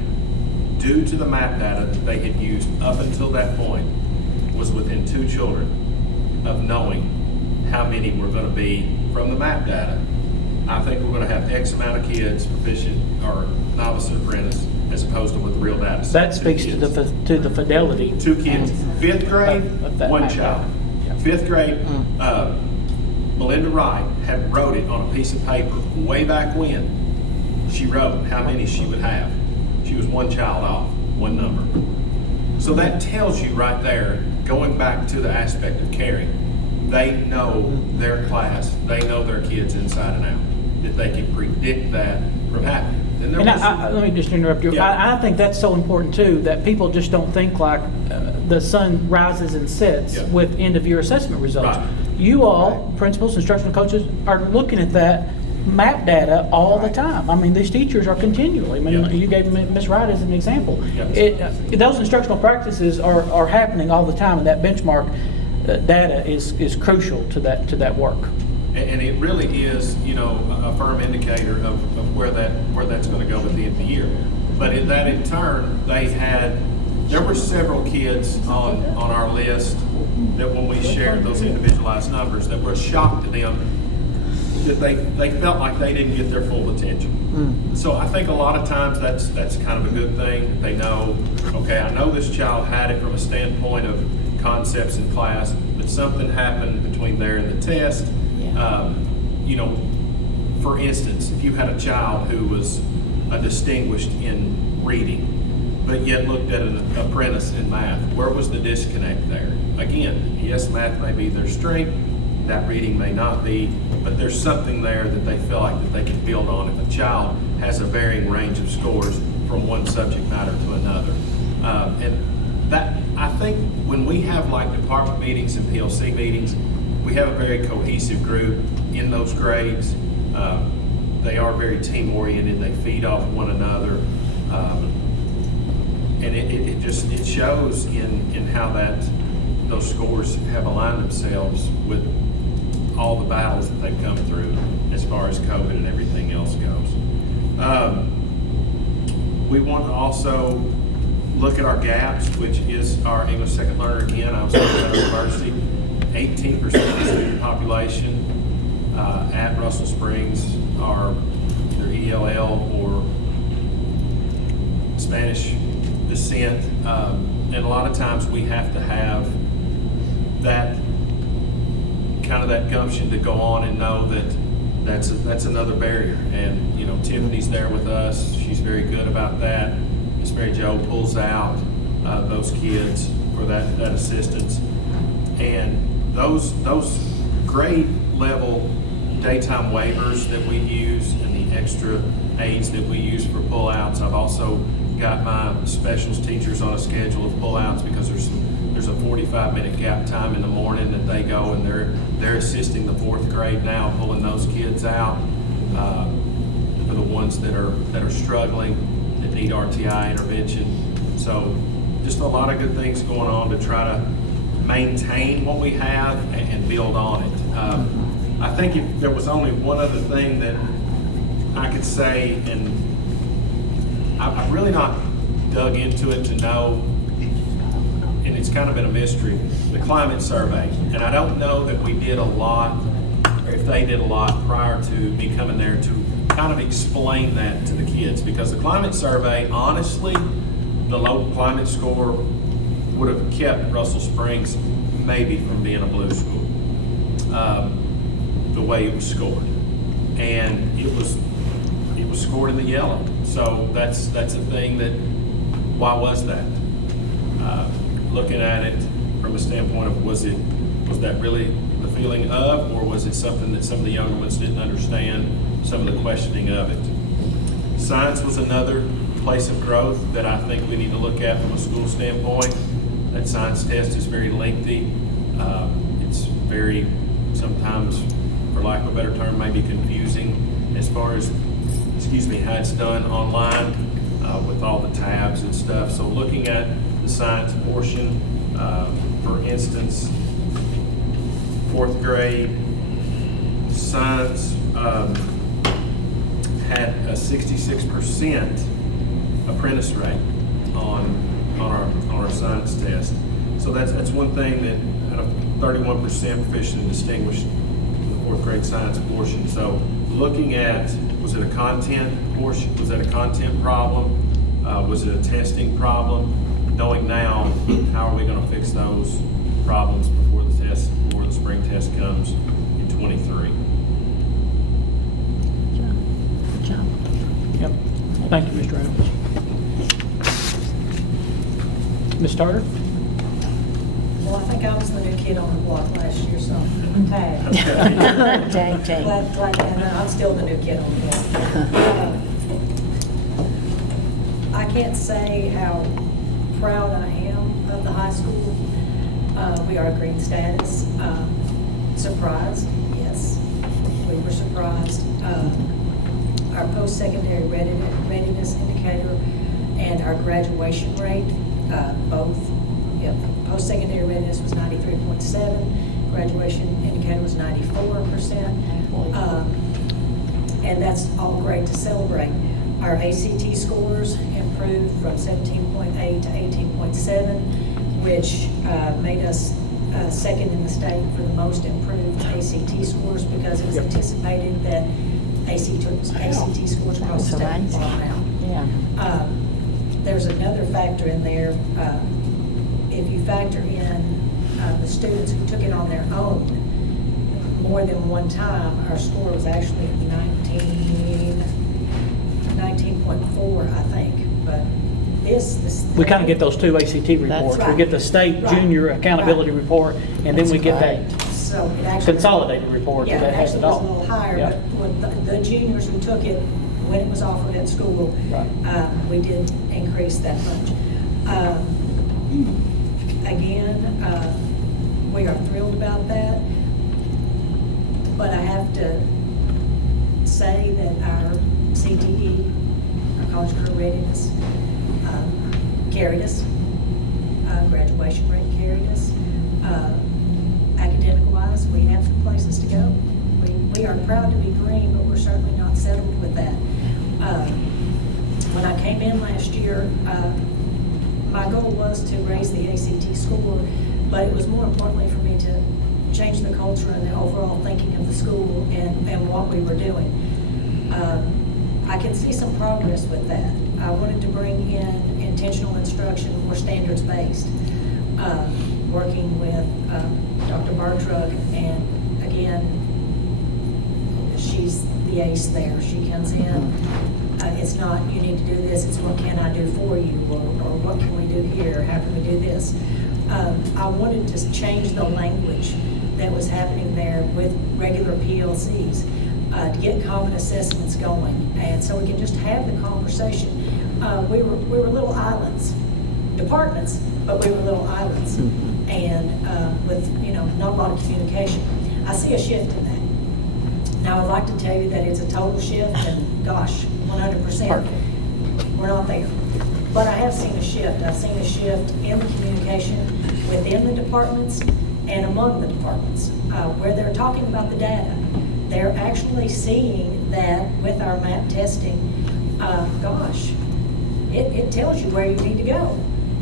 due to the map data that they had used up until that point, was within 2 children of knowing how many were going to be from the map data. I think we're going to have X amount of kids proficient or novice and apprentice as opposed to with real data. That speaks to the fidelity. 2 kids. 5th grade, Of that 1 map child. data. 5th grade, Melinda Wright had wrote it on a piece of paper way back when. She wrote how many she would have. She was 1 child off, 1 number. So that tells you right there, going back to the aspect of caring, they know their class, they know their kids inside and out, that they can predict that from happening. And let me just interrupt you. Yeah. I think that's so important too, that people just don't think like the sun rises and sets Yeah. with end of year assessment results. Right. You all, principals, instructional coaches, are looking at that map data all the time. I mean, these teachers are continually, I mean, Yeah. you gave Ms. Wright as an example. Yeah. Those instructional practices are happening all the time, and that benchmark data is crucial to that work. And it really is, a firm indicator of where that's going to go at the end of the year. But in that in turn, there were several kids on our list that when we shared those individualized numbers that were shocked to them that they felt like they didn't get their full attention. So I think a lot of times that's kind of a good thing. They know, okay, I know this child had it from a standpoint of concepts in class, but something happened between there and the test. For instance, if you had a child who was distinguished in reading, but yet looked at an apprentice in math, where was the disconnect there? Again, yes, math may be their strength, that reading may not be, but there's something there that they feel like that they can build on if a child has a varying range of scores from one subject matter to another. And that, I think when we have like department meetings and PLC meetings, we have a very cohesive group in those grades. They are very team-oriented. They feed off one another. And it shows in how those scores have aligned themselves with all the battles that they've come through as far as COVID and everything else goes. We want to also look at our gaps, which is our English Second Learner. Again, I was talking about university. 18% of the student population at Russell Springs are either ELL or Spanish descent. And a lot of times we have to have that gumption to go on and know that that's another barrier. And Tiffany's there with us. She's very good about that. Miss Mary Jo pulls out those kids for that assistance. And those grade level daytime waivers that we use and the extra aids that we use for pullouts, I've also got my specials teachers on a schedule of pullouts because there's a 45-minute gap time in the morning that they go and they're assisting the 4th grade now, pulling those kids out for the ones that are struggling, that need RTI intervention. So just a lot of good things going on to try to maintain what we have and build on it. I think if there was only one other thing that I could say, and I've really not dug into it to know, and it's kind of been a mystery, the climate survey. And I don't know that we did a lot, or if they did a lot prior to me coming there to kind of explain that to the kids. Because the climate survey, honestly, the low climate score would have kept Russell Springs maybe from being a blue school, the way it was scored. And it was scored in the yellow. So that's a thing that, why was that? Looking at it from a standpoint of was that really the feeling of, or was it something that some of the younger ones didn't understand, some of the questioning of it? Science was another place of growth that I think we need to look at from a school standpoint. That science test is very lengthy. It's very, sometimes, for lack of a better term, maybe confusing as far as, how it's done online with all the tabs and stuff. So looking at the science portion, for instance, 4th grade science had a 66% apprentice rate on our science test. So that's one thing that out of 31% proficient and distinguished in the 4th grade science portion. So looking at, was it a content portion? Was that a content problem? Was it a testing problem? Knowing now, how are we going to fix those problems before the spring test comes in 23? Good job. Yep. Thank you, Mr. Adams. Ms. Tarter? Well, I think I was the new kid on the block last year, so I'm glad. Dang. And I'm still the new kid on the block. I can't say how proud I am of the high school. We are green status. Surprised, yes, we were surprised. Our post-secondary readiness indicator and our graduation rate, both. Post-secondary readiness was 93.7, graduation indicator was 94%, and that's all great to celebrate. Our ACT scores improved from 17.8 to 18.7, which made us second in the state for the most improved ACT scores, because it was anticipated that ACT scores across the state would fall out. Yeah. There's another factor in there. If you factor in the students who took it on their own more than one time, our score was actually 19.4, I think. But this We kind of get those two ACT reports. right. We get the state junior accountability report, and then we get that So it actually consolidated report Yeah, that it has actually it was all. a little higher, Yeah. but with the juniors who took it when it was offered at school, we did increase that much. Again, we are thrilled about that, but I have to say that our CTE, our college career readiness, carried us. Graduation rate carried us. Academic-wise, we have some places to go. We are proud to be green, but we're certainly not settled with that. When I came in last year, my goal was to raise the ACT score, but it was more importantly for me to change the culture and the overall thinking of the school and what we were doing. I can see some progress with that. I wanted to bring in intentional instruction, more standards-based, working with Dr. Bartrug, and again, she's the ace there. She comes in, it's not, you need to do this, it's what can I do for you, or what can we do here, how can we do this? I wanted to change the language that was happening there with regular PLCs, to get common assessments going, and so we can just have the conversation. we were little islands, departments, but we were little islands. And with, not a lot of communication. I see a shift in that. Now, I'd like to tell you that it's a total shift, and gosh, 100%, we're not there. But I have seen a shift. I've seen a shift in the communication within the departments and among the departments, where they're talking about the data. They're actually seeing that with our MAP testing, gosh, it tells you where you need to go.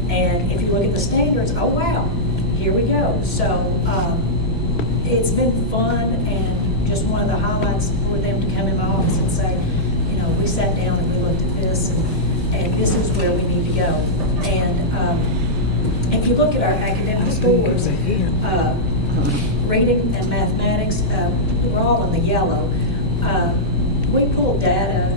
And if you look at the standards, oh wow, here we go. So it's been fun, and just one of the highlights for them to come in my office and say, we sat down and we looked at this, and this is where we need to go. And if you look at our academic scores, reading and mathematics, we're all in the yellow. We pulled data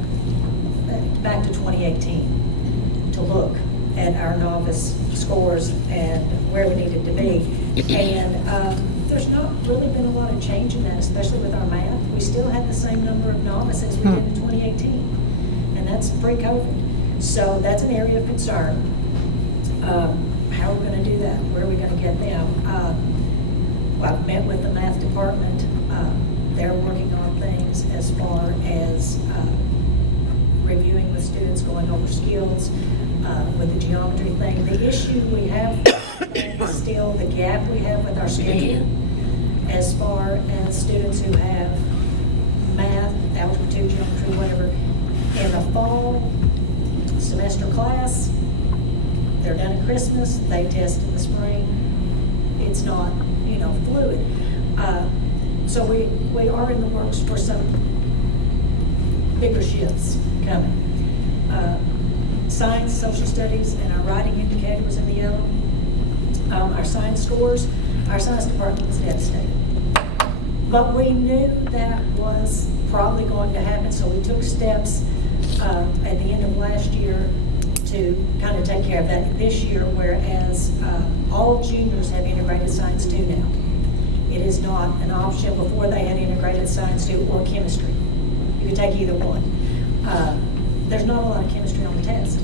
back to 2018 to look at our novice scores and where we needed to be. And there's not really been a lot of change in that, especially with our math. We still have the same number of novices we did in 2018, and that's pre-COVID. So that's an area of concern. How are we going to do that? Where are we going to get them? I've met with the math department. They're working on things as far as reviewing with students, going over skills, with the geometry thing. The issue we have is still the gap we have with our schedule as far as students who have math, algebra 2, geometry, whatever, in the fall semester class. They're done at Christmas, they test in the spring. It's not, fluid. So we are in the works for some bigger shifts coming. Science, social studies, and our writing indicators in the yellow. Our science scores, our science department was devastated. But we knew that was probably going to happen, so we took steps at the end of last year to kind of take care of that this year, whereas all juniors have integrated science 2 now. It is not an option. Before they had integrated science 2 or chemistry. You could take either one. There's not a lot of chemistry on the test.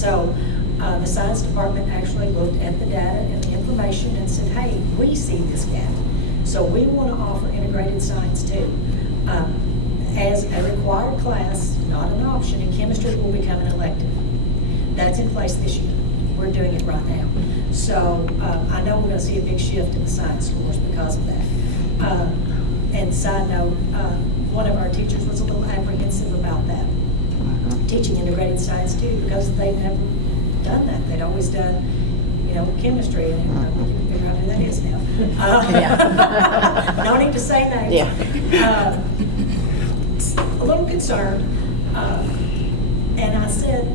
So the science department actually looked at the data and the information and said, hey, we see this gap. So we want to offer integrated science 2. As a required class, not an option, and chemistry will become an elective. That's in place this year. We're doing it right now. So I know we're going to see a big shift in the science scores because of that. And side note, one of our teachers was a little apprehensive about that, teaching integrated science too, because they've never done that. They'd always done, chemistry, and we can figure out who that is now. No need to say names. Yeah. A little concerned, and I said,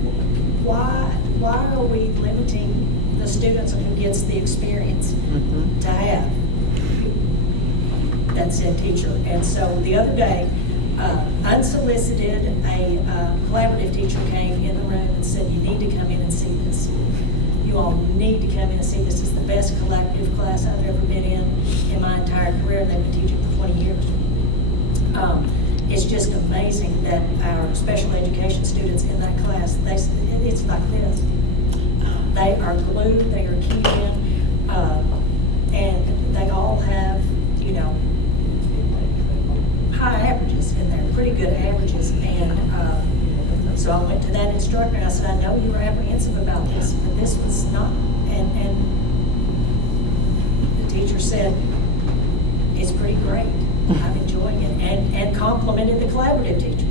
why are we limiting the students who gets the experience to have that said teacher? And so the other day, unsolicited, a collaborative teacher came in the room and said, you need to come in and see this. You all need to come in and see this. It's the best collaborative class I've ever been in my entire career, and they've been teaching for 20 years. It's just amazing that our special education students in that class, it's like this. They are glued, they are keyed in, and they all have, high averages in there, pretty good averages. And so I went to that instructor and I said, I know you were apprehensive about this, but this was not, and the teacher said, it's pretty great. I'm enjoying it, and complimented the collaborative teacher.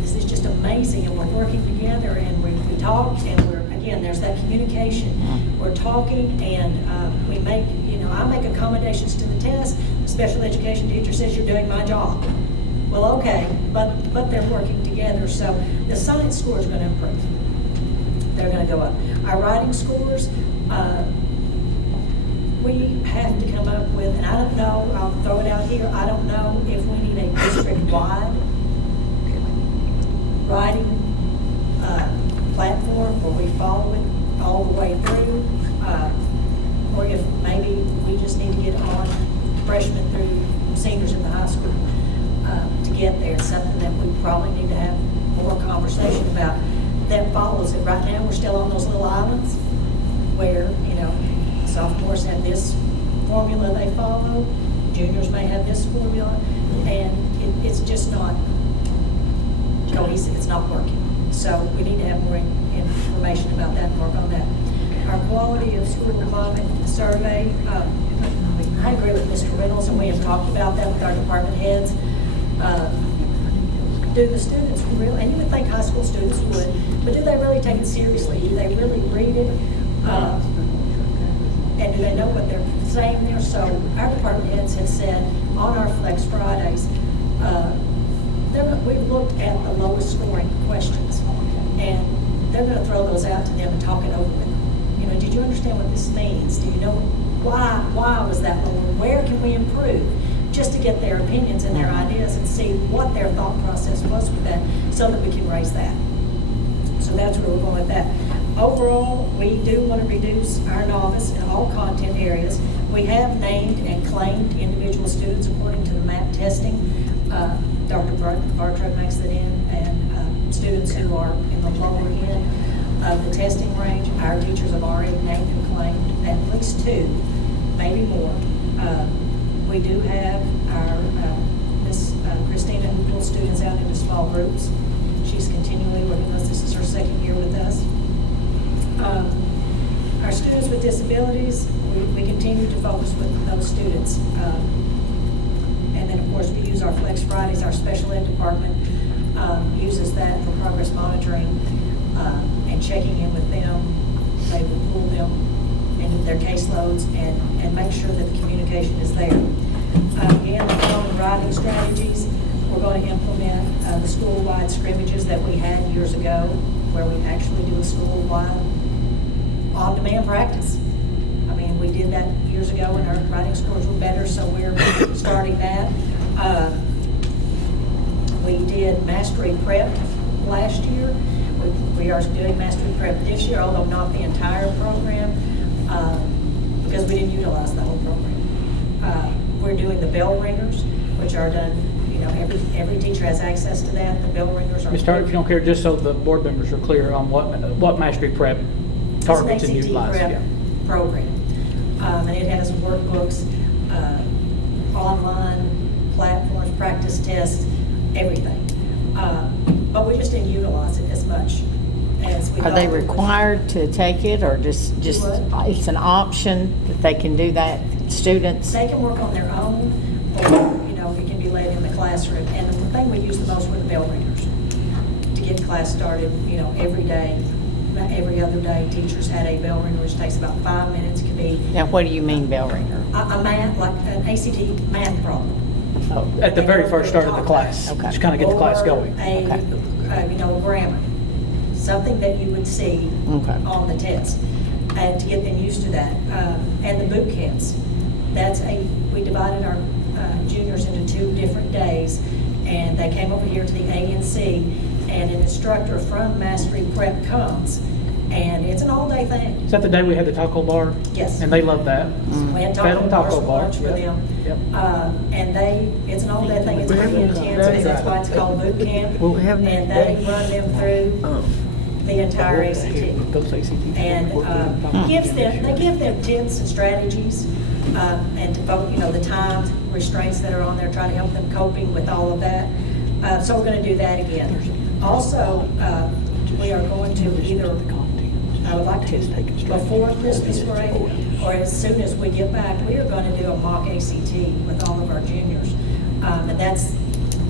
This is just amazing, and we're working together, and we talk, and again, there's that communication. We're talking, and we make, I make accommodations to the test. The special education teacher says, you're doing my job. Well, okay, but they're working together, so the science score is going to improve. They're going to go up. Our writing scores, we have to come up with, and I don't know, I'll throw it out here, I don't know if we need a district-wide writing platform where we follow it all the way through, or if maybe we just need to get on freshmen through seniors in the high school to get there. It's something that we probably need to have more conversation about that follows it. Right now, we're still on those little islands where, sophomores have this formula they follow, juniors may have this formula, and it's just not cohesive, it's not working. So we need to have more information about that and work on that. Our quality of school climate survey, I agree with Mr. Reynolds, and we have talked about that with our department heads. Do the students really, and you would think high school students would, but do they really take it seriously? Do they really read it? And do they know what they're saying there? So our department heads have said on our Flex Fridays, we've looked at the lowest scoring questions, and they're going to throw those out to them and talk it over with them. Did you understand what this means? Do you know why was that low? Where can we improve? Just to get their opinions and their ideas and see what their thought process was with that, so that we can raise that. So that's where we're going with that. Overall, we do want to reduce our novice in all content areas. We have named and claimed individual students according to the MAP testing. Dr. Bartrow makes that in, and students who are in the lower end of the testing range. Our teachers have already named and claimed at least 2, maybe more. We do have our Miss Christina, who pulls students out into small groups. She's continually working with us. This is her 2nd year with us. Our students with disabilities, we continue to focus with those students. And then, of course, we use our Flex Fridays. Our special ed department uses that for progress monitoring and checking in with them. They will pull them into their caseloads and make sure that the communication is there. Again, the common writing strategies, we're going to implement the school-wide scrimmages that we had years ago, where we actually do a school-wide on-demand practice. I mean, we did that years ago and our writing scores were better, so we're starting that. We did Mastery Prep last year. We are doing Mastery Prep this year, although not the entire program, because we didn't utilize the whole program. We're doing the bell ringers, which are done, every teacher has access to that. The bell ringers are. Ms. Turner, if you don't care, just so the board members are clear on what Mastery Prep targets and utilizes. It's an ACT Prep program. And it has workbooks, online platforms, practice tests, everything. But we just didn't utilize it as much as we Are they thought we would. required to take it, or just it's an option that they can do that, students? They can work on their own, or, it can be led in the classroom. And the thing we use the most were the bell ringers to get class started, every day. Not every other day, teachers had a bell ringer, which takes about 5 minutes. It could be Now, what do you mean bell ringer? a math, like an ACT math problem. At the very first start of the class, Okay. just kind of get the class going. Or a grammar, something that you would see Okay. on the test, and to get them used to that. And the boot camps, we divided our juniors into 2 different days, and they came over here to the A&C, and an instructor from Mastery Prep comes, and it's an all-day thing. Is that the day we had the taco bar? Yes. And they love that. We had Fed 'em taco bars for yep. them. Yep. And it's an all-day thing, it's pretty intense, and that's why it's called boot camp. Well, we haven't And had they run them through the entire ACT. Those ACT. And they give them tips and strategies, and to the time restraints that are on there, try to help them coping with all of that. So we're going to do that again. Also, we are going to either, I would like to, before Christmas break, or as soon as we get back, we are going to do a mock ACT with all of our juniors. And that's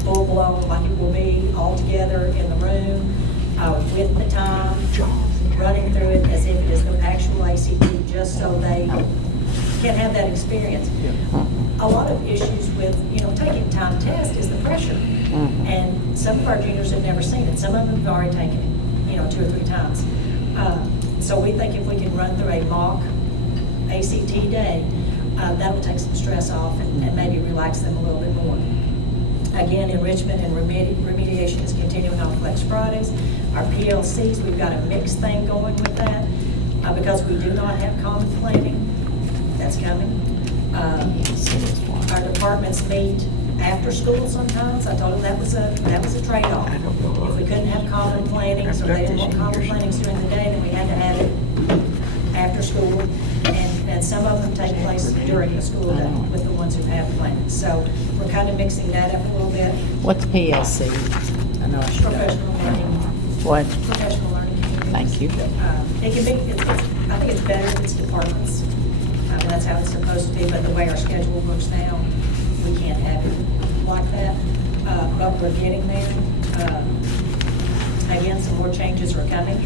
full blown, like it will be all together in the room, with the time, running through it as if it is an actual ACT, just so they can have that experience. A lot of issues with, taking time test is the pressure. And some of our juniors have never seen it. Some of them have already taken it, 2 or 3 times. So we think if we can run through a mock ACT day, that'll take some stress off and maybe relax them a little bit more. Again, enrichment and remediation is continuing on Flex Fridays. Our PLCs, we've got a mixed thing going with that because we do not have common planning. That's coming. Our departments meet after school sometimes. I told them that was a trade-off. If we couldn't have common plannings, or they didn't want common plannings during the day, then we had to have it after school. And some of them take place during the school day with the ones who have plannings. So we're kind of mixing that up a little bit. What's PLC? I know I should know. Professional learning. What? Professional learning communities. Thank you. It can be, I think it's better if it's departments. That's how it's supposed to be, but the way our schedule works now, we can't have it like that. But we're getting there. Again, some more changes are coming.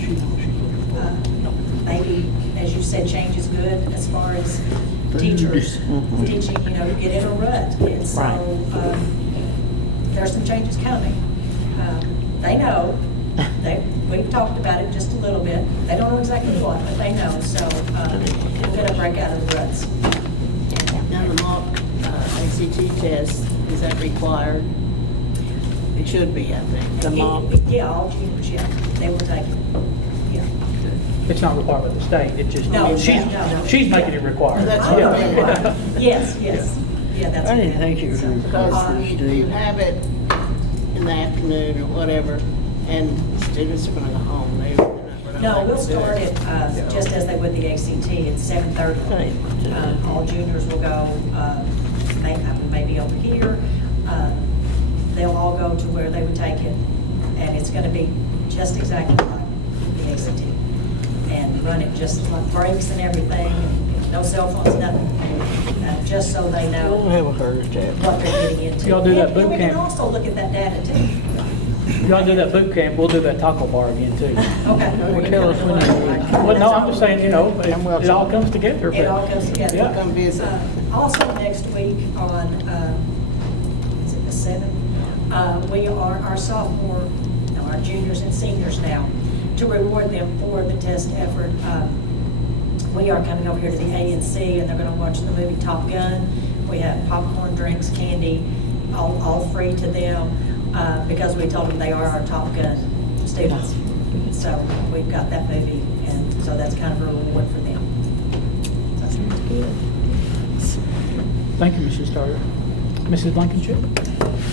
Maybe, as you said, change is good as far as teachers teaching, get in a rut. And so there's some changes coming. They know. We've talked about it just a little bit. They don't know exactly what, but they know. So we're going to break out of the ruts. Now the mock ACT test, is that required? It should be, I think. The mock. Yeah, all juniors, yeah. They will take it. Yeah. It's not required by the state, it just, No, she's making it required. That's what I mean. Yes. Yeah, that's. I didn't think you were going to Because you have it in the afternoon or whatever, and students are going to go home. No, we'll start it just as they would the ACT at 7:30. All juniors will go, maybe over here. They'll all go to where they would take it, and it's going to be just exactly like the ACT. And run it just like breaks and everything, no cell phones, nothing, just so they know what they're getting into. Y'all do that And boot we can camp. also look at that data too. Y'all do that boot camp, we'll do that taco bar again too. Okay. Tell us when well, no, I'm just saying, it all comes together. It all comes together. Yeah. Come visit. Also next week on, is it the 7th? We are our our juniors and seniors now, to reward them for the test effort. We are coming over here to the A&C, and they're going to watch the movie Top Gun. We have popcorn, drinks, candy, all free to them, because we told them they are our Top Gun students. So we've got that movie, and so that's kind of a reward for them. Sounds good. Thank you, Mrs. Starter. Mrs. Blankenship?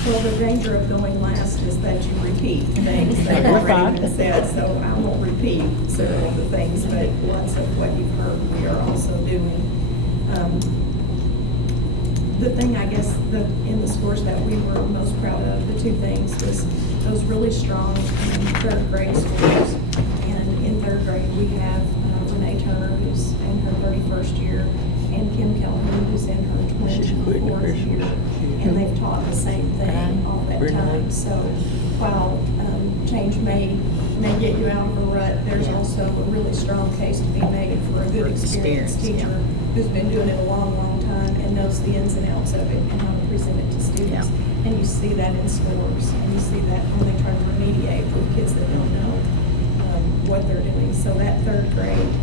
Well, the danger of going last is that you repeat things that have already been said, so I won't repeat several of the things, but lots of what you've heard we are also doing. The thing, I guess, in the scores that we were most proud of, the two things, was those really strong third grade scores. And in third grade, we have Renee Turner, who's in her 31st year, and Kim Calhoun, who's in her 24th year. And they've taught the same thing all that time. So while change may get you out of a rut, there's also a really strong case to be made for a good experienced teacher who's been doing it a long, long time and knows the ins and outs of it and how to present it to students. And you see that in scores, and you see that when they try to remediate with kids that don't know what they're doing. So that third grade,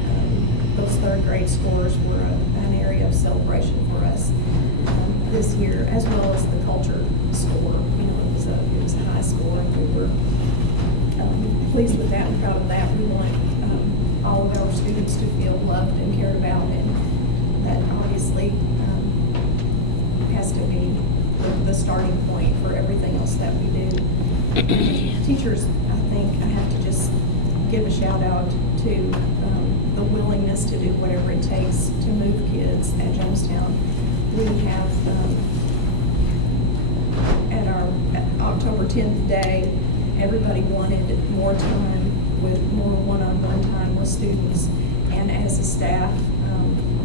those third grade scores were an area of celebration for us this year, as well as the culture score. It was a high score, and we were pleased with that and proud of that. We want all of our students to feel loved and cared about, and that obviously has to be the starting point for everything else that we do. Teachers, I think I have to just give a shout out to the willingness to do whatever it takes to move kids at Jonestown. We have, at our October 10th day, everybody wanted more time with more one-on-one time with students. And as a staff,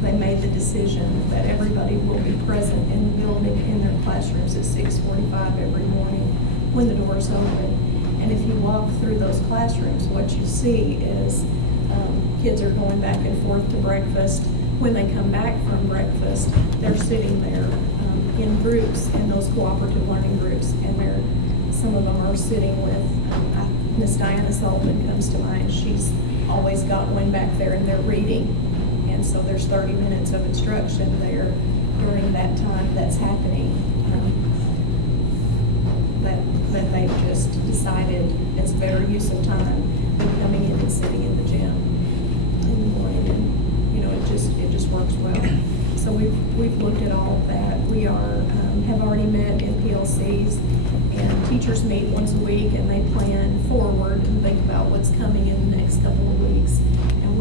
they made the decision that everybody will be present in the building in their classrooms at 6:45 every morning when the doors open. And if you walk through those classrooms, what you see is kids are going back and forth to breakfast. When they come back from breakfast, they're sitting there in groups, in those cooperative learning groups, and some of them are sitting with, Miss Diana Sullivan comes to mind. She's always got one back there, and they're reading. And so there's 30 minutes of instruction there during that time that's happening. That they've just decided it's better use of time than coming in and sitting in the gym in the morning. And it just works well. So we've looked at all of that. We are have already met in PLCs, and teachers meet once a week and they plan forward and think about what's coming in the next couple of weeks. And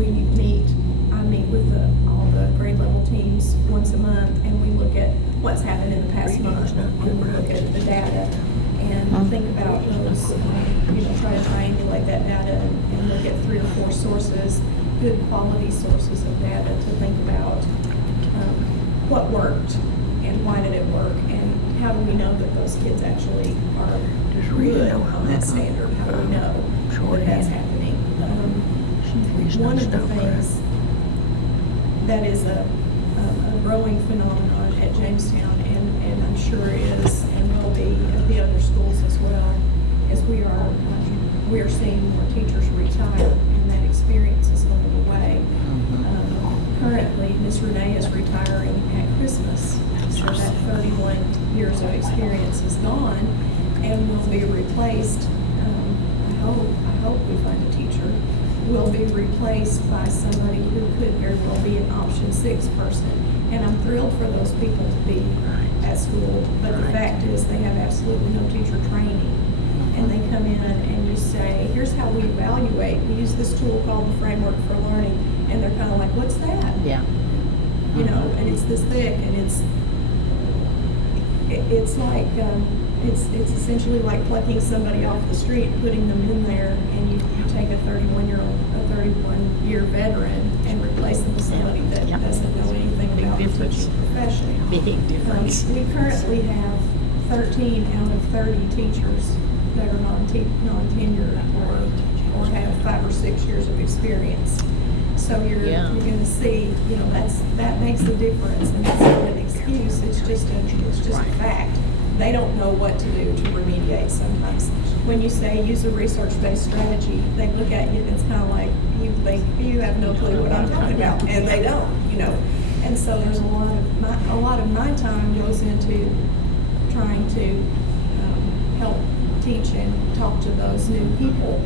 I meet with all the grade level teams once a month, and we look at what's happened in the past month, and we look at the data and think about those, try to triangulate that data and look at 3 or 4 sources, good quality sources of data to think about what worked and why did it work, and how do we know that those kids actually are good on that standard? How do we know that that's happening? One of the things that is a growing phenomenon at Jamestown, and I'm sure is and will be at the other schools as well, is we are seeing more teachers retire, and that experience is going away. Currently, Miss Renee is retiring at Christmas, so that 31 years of experience is gone and will be replaced. I hope we find a teacher. Will be replaced by somebody who could very well be an option 6 person. And I'm thrilled for those people to be at school, but the fact is they have absolutely no teacher training. And they come in and you say, here's how we evaluate. We use this tool called the Framework for Learning, and they're kind of like, what's that? Yeah. And it's this thick, and it's like, it's essentially like plucking somebody off the street, putting them in there, and you take a 31-year veteran and replace them with somebody that doesn't know anything about the teaching profession. Big difference. We currently have 13 out of 30 teachers that are non-tenured or have 5 or 6 years of experience. So you're going to see, that makes a difference, and it's not an excuse. It's just a fact. They don't know what to do to remediate sometimes. When you say use a research-based strategy, they look at you and it's kind of like you think you have no clue what I'm talking about, and they don't, And so there's a lot of my time goes into trying to help teach and talk to those new people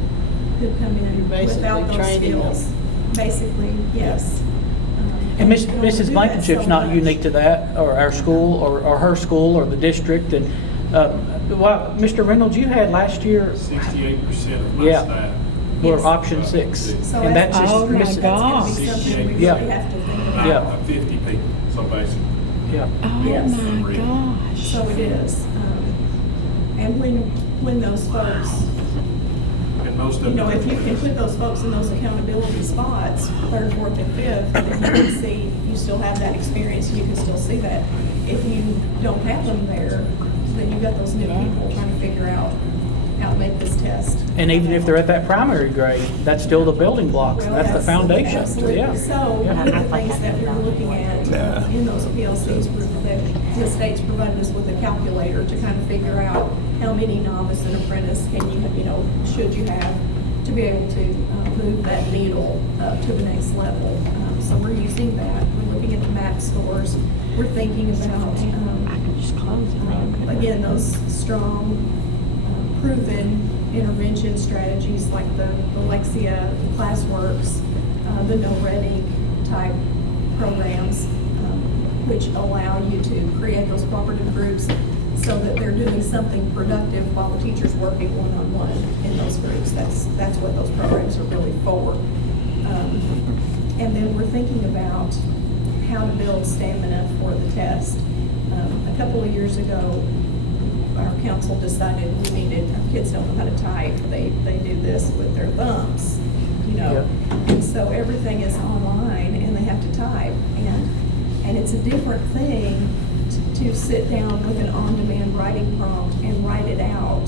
who come in without those skills. Basically, yes. And Mrs. Blankenship's not unique to that, or our school, or her school, or the district. And Mr. Reynolds, you had last year 68% of my staff were option 6, So and that's just oh my Mrs. gosh. 68% we really have to think about. 50 people, so basically. Yeah. Yes. my gosh. So it is. And when those folks, And most of them. if you can put those folks in those accountability spots, 3rd, 4th, and 5th, then you can see, you still have that experience, you can still see that. If you don't have them there, then you've got those new people trying to figure out how to make this test. And even if they're at that primary grade, that's still the building blocks. Well, that's the foundation. Absolutely. Yeah. So one of the things that we're looking at in those PLCs, that the state's provided us with a calculator to kind of figure out how many novice and apprentice can you, should you have to be able to move that needle to the next level. So we're using that. We're looking at the MAP scores. We're thinking about, again, those strong, proven intervention strategies like the Lexia, the ClassWorks, the No Red Ink type programs, which allow you to create those cooperative groups so that they're doing something productive while the teacher's working one-on-one in those groups. That's what those programs are really for. And then we're thinking about how to build stamina for the test. A couple of years ago, our council decided our kids don't know how to type. They do this with their thumbs, And so everything is online and they have to type. And it's a different thing to sit down with an on-demand writing prompt and write it out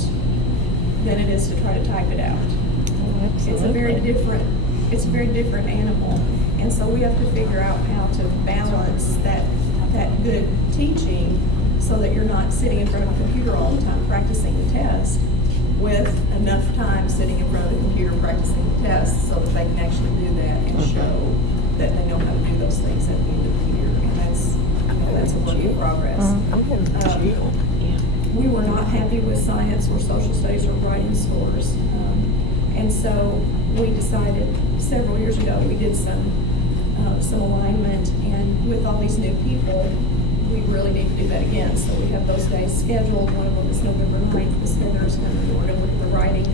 than it is to try to type it out. It's a very different animal. And so we have to figure out how to balance that good teaching so that you're not sitting in front of a computer all the time practicing the test, with enough time sitting in front of the computer practicing the test so that they can actually do that and show that they know how to do those things at the end of the year. And that's a work in progress. We were not happy with science or social studies or writing scores. And so we decided several years ago, we did some alignment, and with all these new people, we really need to do that again. So we have those days scheduled. One of them is November 9th. Ms. Heather's going to, we're going to look at the writing.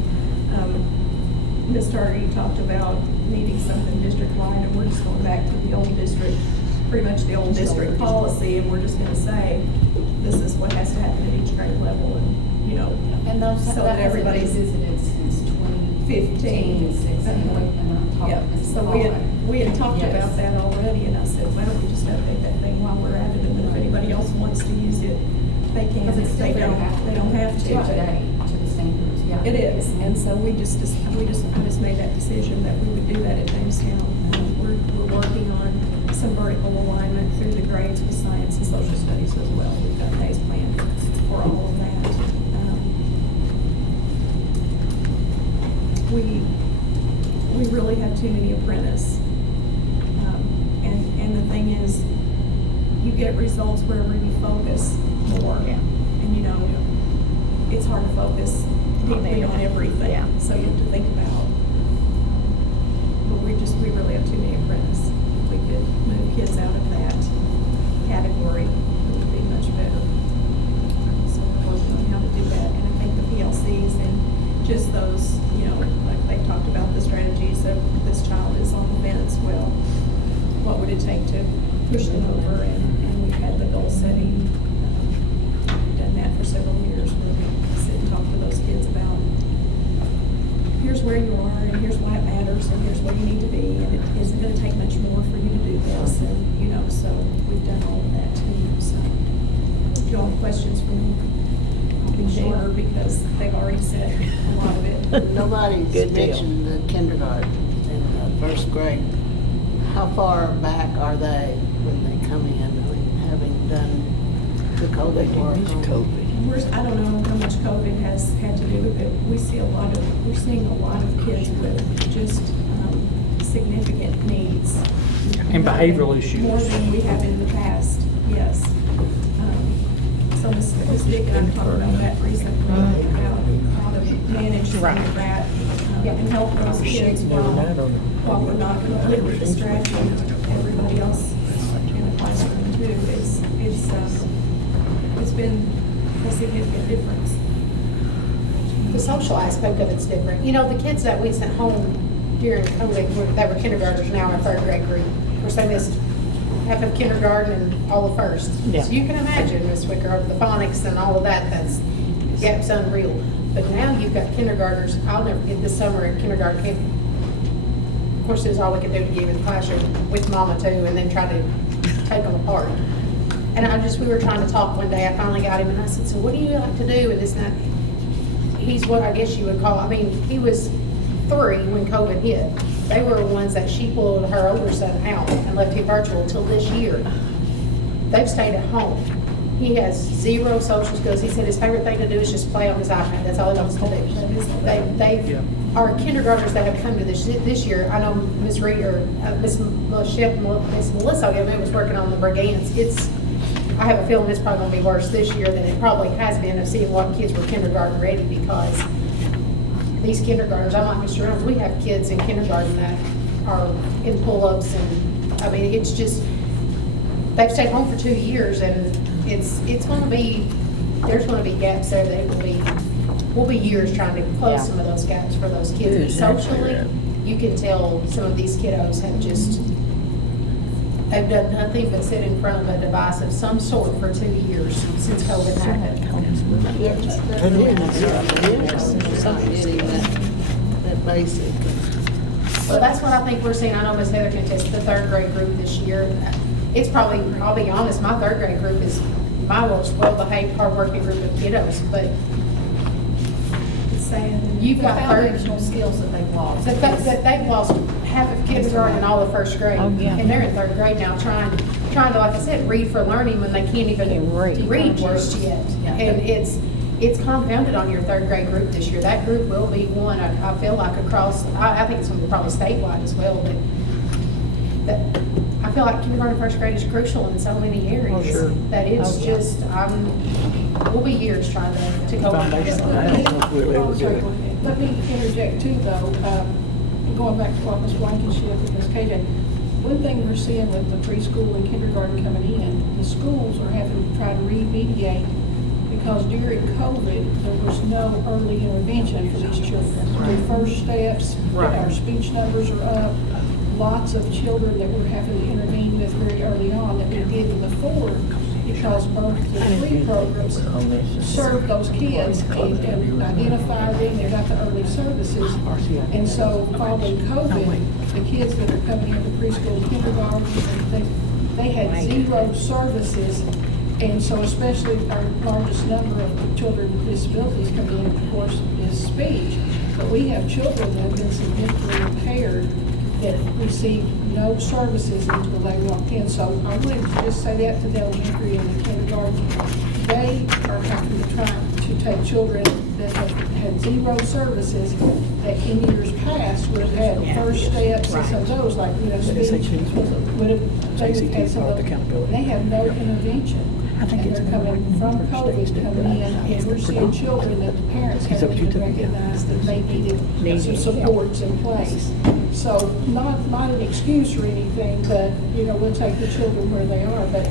Ms. Tardy talked about needing something district-wide, and we're just going back to the old district, pretty much the old district policy, and we're just going to say, this is what has to happen at each grade level, and, you know, And those, so that that hasn't been everybody's visited since 2015. 2016. Yeah, so we had talked about that already, and I said, why don't we just update that thing while we're at it, and then if anybody else wants to use it, they can, Because it's if still they don't have to. Up to date to the standards, yeah. It is, and so I just made that decision that we would do that at Jamestown. We're working on some vertical alignment through the grades with science and social studies as well. We've got days planned for all of that. We really have too many apprentices. And the thing is, you get results wherever you focus more. Yeah. And you know, it's hard to focus deeply on everything. Yeah. So you have to think about. But we really have too many apprentices. If we could move kids out of that category, it would be much better. So we're working on how to do that. And I think the PLCs and just those, you know, like they talked about the strategies of this child is on the fence. Well, what would it take to push them over? And we've had the goal setting. We've done that for several years where we sit and talk to those kids about here's where you are and here's why it matters and here's where you need to be, and it isn't going to take much more for you to do this, and you know, so we've done all of that too. So if you all have questions for me, I'll be shorter because they've already said a lot of it. Nobody's mentioned the kindergarten and first grade. How far back are they when they come in? I mean, having done the COVID work? I don't know how much COVID has had to do with it. We're seeing a lot of kids with just significant needs. And behavioral issues. More than we have in the past, yes. So Ms. Dick and I talked about that recently, about how to manage some of that and help those kids while we're not completely distracting everybody else in the classroom too. It's been a significant difference. The social aspect of it's different. You know, the kids that we sent home during COVID, that were kindergartners, now our third grade group. Of course, they missed half of kindergarten and all of first. Yeah. So you can imagine, Ms. Wicker, the phonics and all of that, the gap's unreal. But now you've got kindergartners. I'll never forget this summer at kindergarten camp. Of course, it was all we could do to get in the classroom with mama too, and then try to take them apart. And we were trying to talk one day. I finally got him, and I said, so what do you like to do? And this and that. He's what I guess you would call, I mean, he was 3 when COVID hit. They were the ones that she pulled her older son out and left him virtual until this year. They've stayed at home. He has 0 social skills. He said his favorite thing to do is just play on his iPad. That's all he wants to do. Our kindergartners that have come to this year, I know Miss Reed or Miss Melissa was working on the Brigance. I have a feeling it's probably going to be worse this year than it probably has been of seeing what kids were kindergarten ready, because these kindergartners, I'm like Mr. Reynolds, we have kids in kindergarten that are in pull-ups, and I mean, it's just, they've stayed home for 2 years, and it's going to be, there's going to be gaps there that we'll be years trying to close some of those gaps for those kids. But socially, you can tell some of these kiddos have just, they've done nothing but sit in front of a device of some sort for 2 years since COVID happened. That basic. So that's what I think we're seeing. I know Ms. Heather can attest, the third grade group this year. It's probably, I'll be honest, my third grade group is my most well-behaved, hardworking group of kiddos, but you've got foundational skills that they've lost. That they've lost half of kindergarten and all of first grade. Oh, yeah. And they're in third grade now trying to, like I said, read for learning when they can't even read just yet. Yeah. And it's compounded on your third grade group this year. That group will be one, I feel like, across, I think it's going to be probably statewide as well, but I feel like kindergarten, first grade is crucial in so many areas. Oh, sure. That it's just, we'll be years trying to go. Let me interject too, though, going back to what Ms. Blankenship and Ms. KJ, one thing we're seeing with the preschool and kindergarten coming in, the schools are having to try to remediate because during COVID, there was no early intervention for these children. Their first steps, our speech numbers are up. Lots of children that we're having to intervene with very early on that we didn't before because both the three programs serve those kids and identify them, they got the early services. And so following COVID, the kids that are coming into preschool and kindergarten, they had zero services. And so especially our largest number of children with disabilities coming in, of course, is speech. But we have children that have been significantly impaired that receive no services until they walk in. So I wanted to just say that to the elementary and the kindergarten. They are having to try to take children that have had zero services that in years past would have had first steps and some of those, like, speech, would have, they would have had some of those. They have no intervention. And they're coming from COVID, coming in, and we're seeing children that the parents haven't even recognized that they needed some supports in place. So not an excuse or anything, but, we'll take the children where they are, but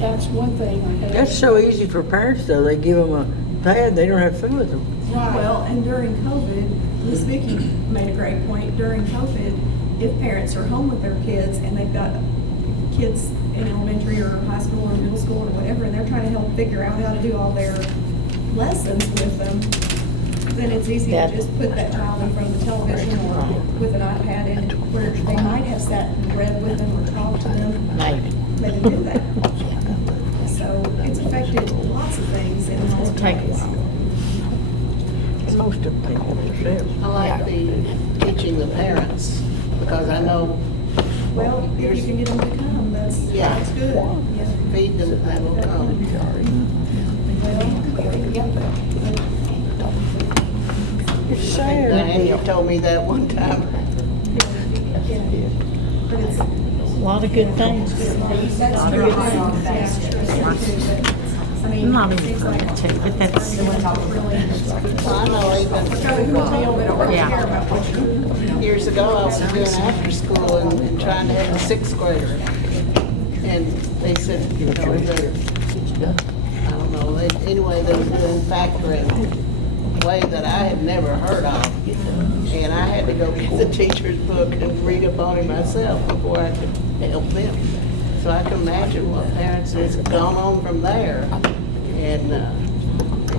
that's one thing. That's so easy for parents, though. They give them a pad, they don't have to fill with them. Well, and during COVID, Ms. Vicki made a great point. During COVID, if parents are home with their kids and they've got kids in elementary or high school or middle school or whatever, and they're trying to help figure out how to do all their lessons with them, then it's easy to just put that child in front of the television or with an iPad in it, where they might have sat and read with them or talked to them. They didn't do that. So it's affected lots of things in those cases. Most of them. I like the teaching the parents, because I know. Well, if you can get them to come, that's good. Yeah. Feed them, they will come. It's sad. Daniel told me that one time. A lot of good things. I'm not even going to, but that's. I know even years ago, I was doing after school and trying to help a sixth grader. And they said, I don't know, anyway, they were doing factoring in a way that I had never heard of. And I had to go get the teacher's book and read up on it myself before I could help them. So I can imagine what parents has gone on from there. And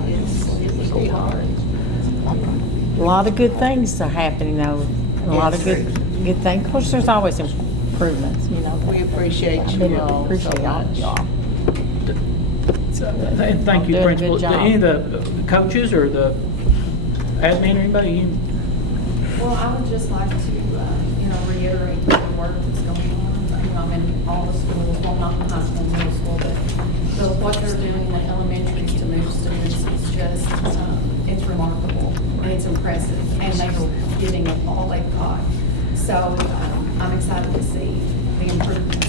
it would be hard. A lot of good things are happening though. A lot of good things. Of course, there's always improvements, We appreciate you all so much. And thank you, Doing a Principal. good job. Any of the coaches or the admin or anybody? Well, I would just like to, reiterate the work that's going on. I'm in all the schools, well, not the high school, middle school, but what they're doing in the elementary to move students is just, it's remarkable and it's impressive. And they are giving it all they've got. So I'm excited to see the improvements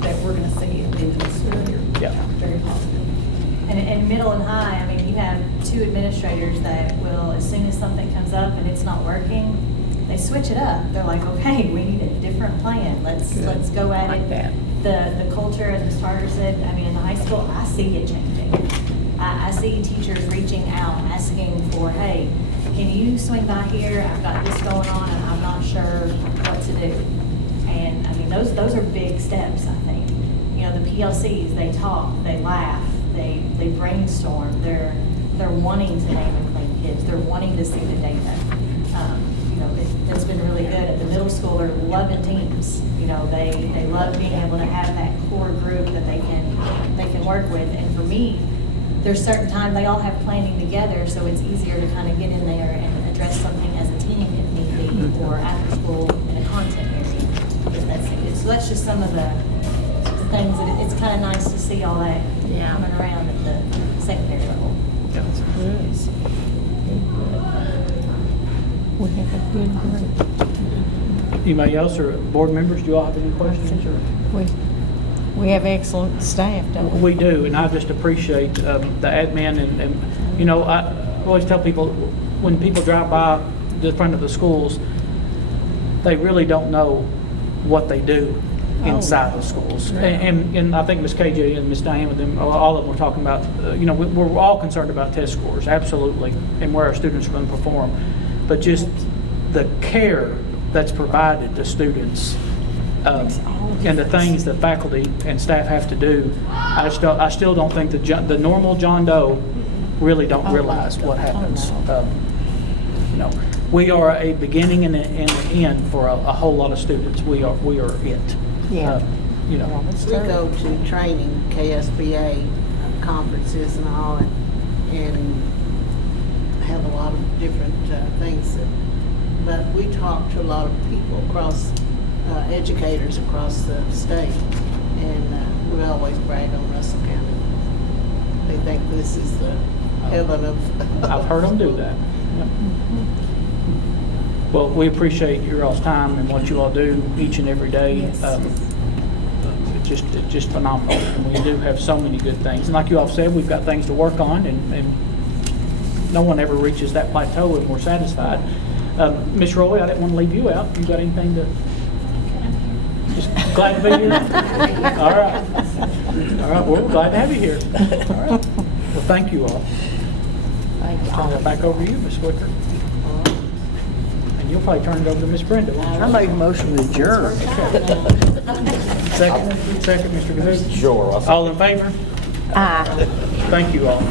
that we're going to see at the end of the school year. Yeah. Very positive. And in middle and high, I mean, you have two administrators that will, as soon as something comes up and it's not working, they switch it up. They're like, okay, we need a different plan. Let's go at it. The culture, as Ms. Tarter said, I mean, in the high school, I see it changing. I see teachers reaching out, asking for, hey, can you swing by here? I've got this going on and I'm not sure what to do. And I mean, those are big steps, I think. The PLCs, they talk, they laugh, they brainstorm. They're wanting to name and claim kids. They're wanting to see the data. It's been really good. At the middle school, they're loving teams. They love being able to have that core group that they can work with. And for me, there's certain times they all have planning together, so it's easier to kind of get in there and address something as a team if need be, or after school in a content area if that's needed. So that's just some of the things that it's kind of nice to see all that coming around at the secondary level. We have a good group. Anybody else or board members, do you all have any questions? Or? We have excellent staff, don't we? We do, and I just appreciate the admin and I always tell people, when people drive by the front of the schools, they really don't know what they do. inside the schools. And I think Ms. KJ and Ms. Diane with them, all of them were talking about, we're all concerned about test scores, absolutely, and where our students are going to perform. But just the care that's provided to students and the things that faculty and staff have to do, I still don't think the normal John Doe really don't realize what happens. We are a beginning and an end for a whole lot of students. We are it. Yeah. We go to training, KSBA conferences and all, and have a lot of different things. But we talk to a lot of people across, educators across the state, and we always brag on Russell County. They think this is the heaven of. I've heard them do that. Yep. Well, we appreciate your all's time and what you all do each and every day. It's just phenomenal. And we do have so many good things. And like you all said, we've got things to work on, and no one ever reaches that plateau and we're satisfied. Ms. Roy, I didn't want to leave you out. You got anything to? Just glad to be here. All right. All right. Well, we're glad to have you here. All right. Well, thank you all. Turn it back over to you, Ms. Wicker. And you'll probably turn it over to Ms. Brenda. won't you? I made a motion to adjourn. Second, Mr. Kahoot? Sure. All in favor? Aye. Thank you all.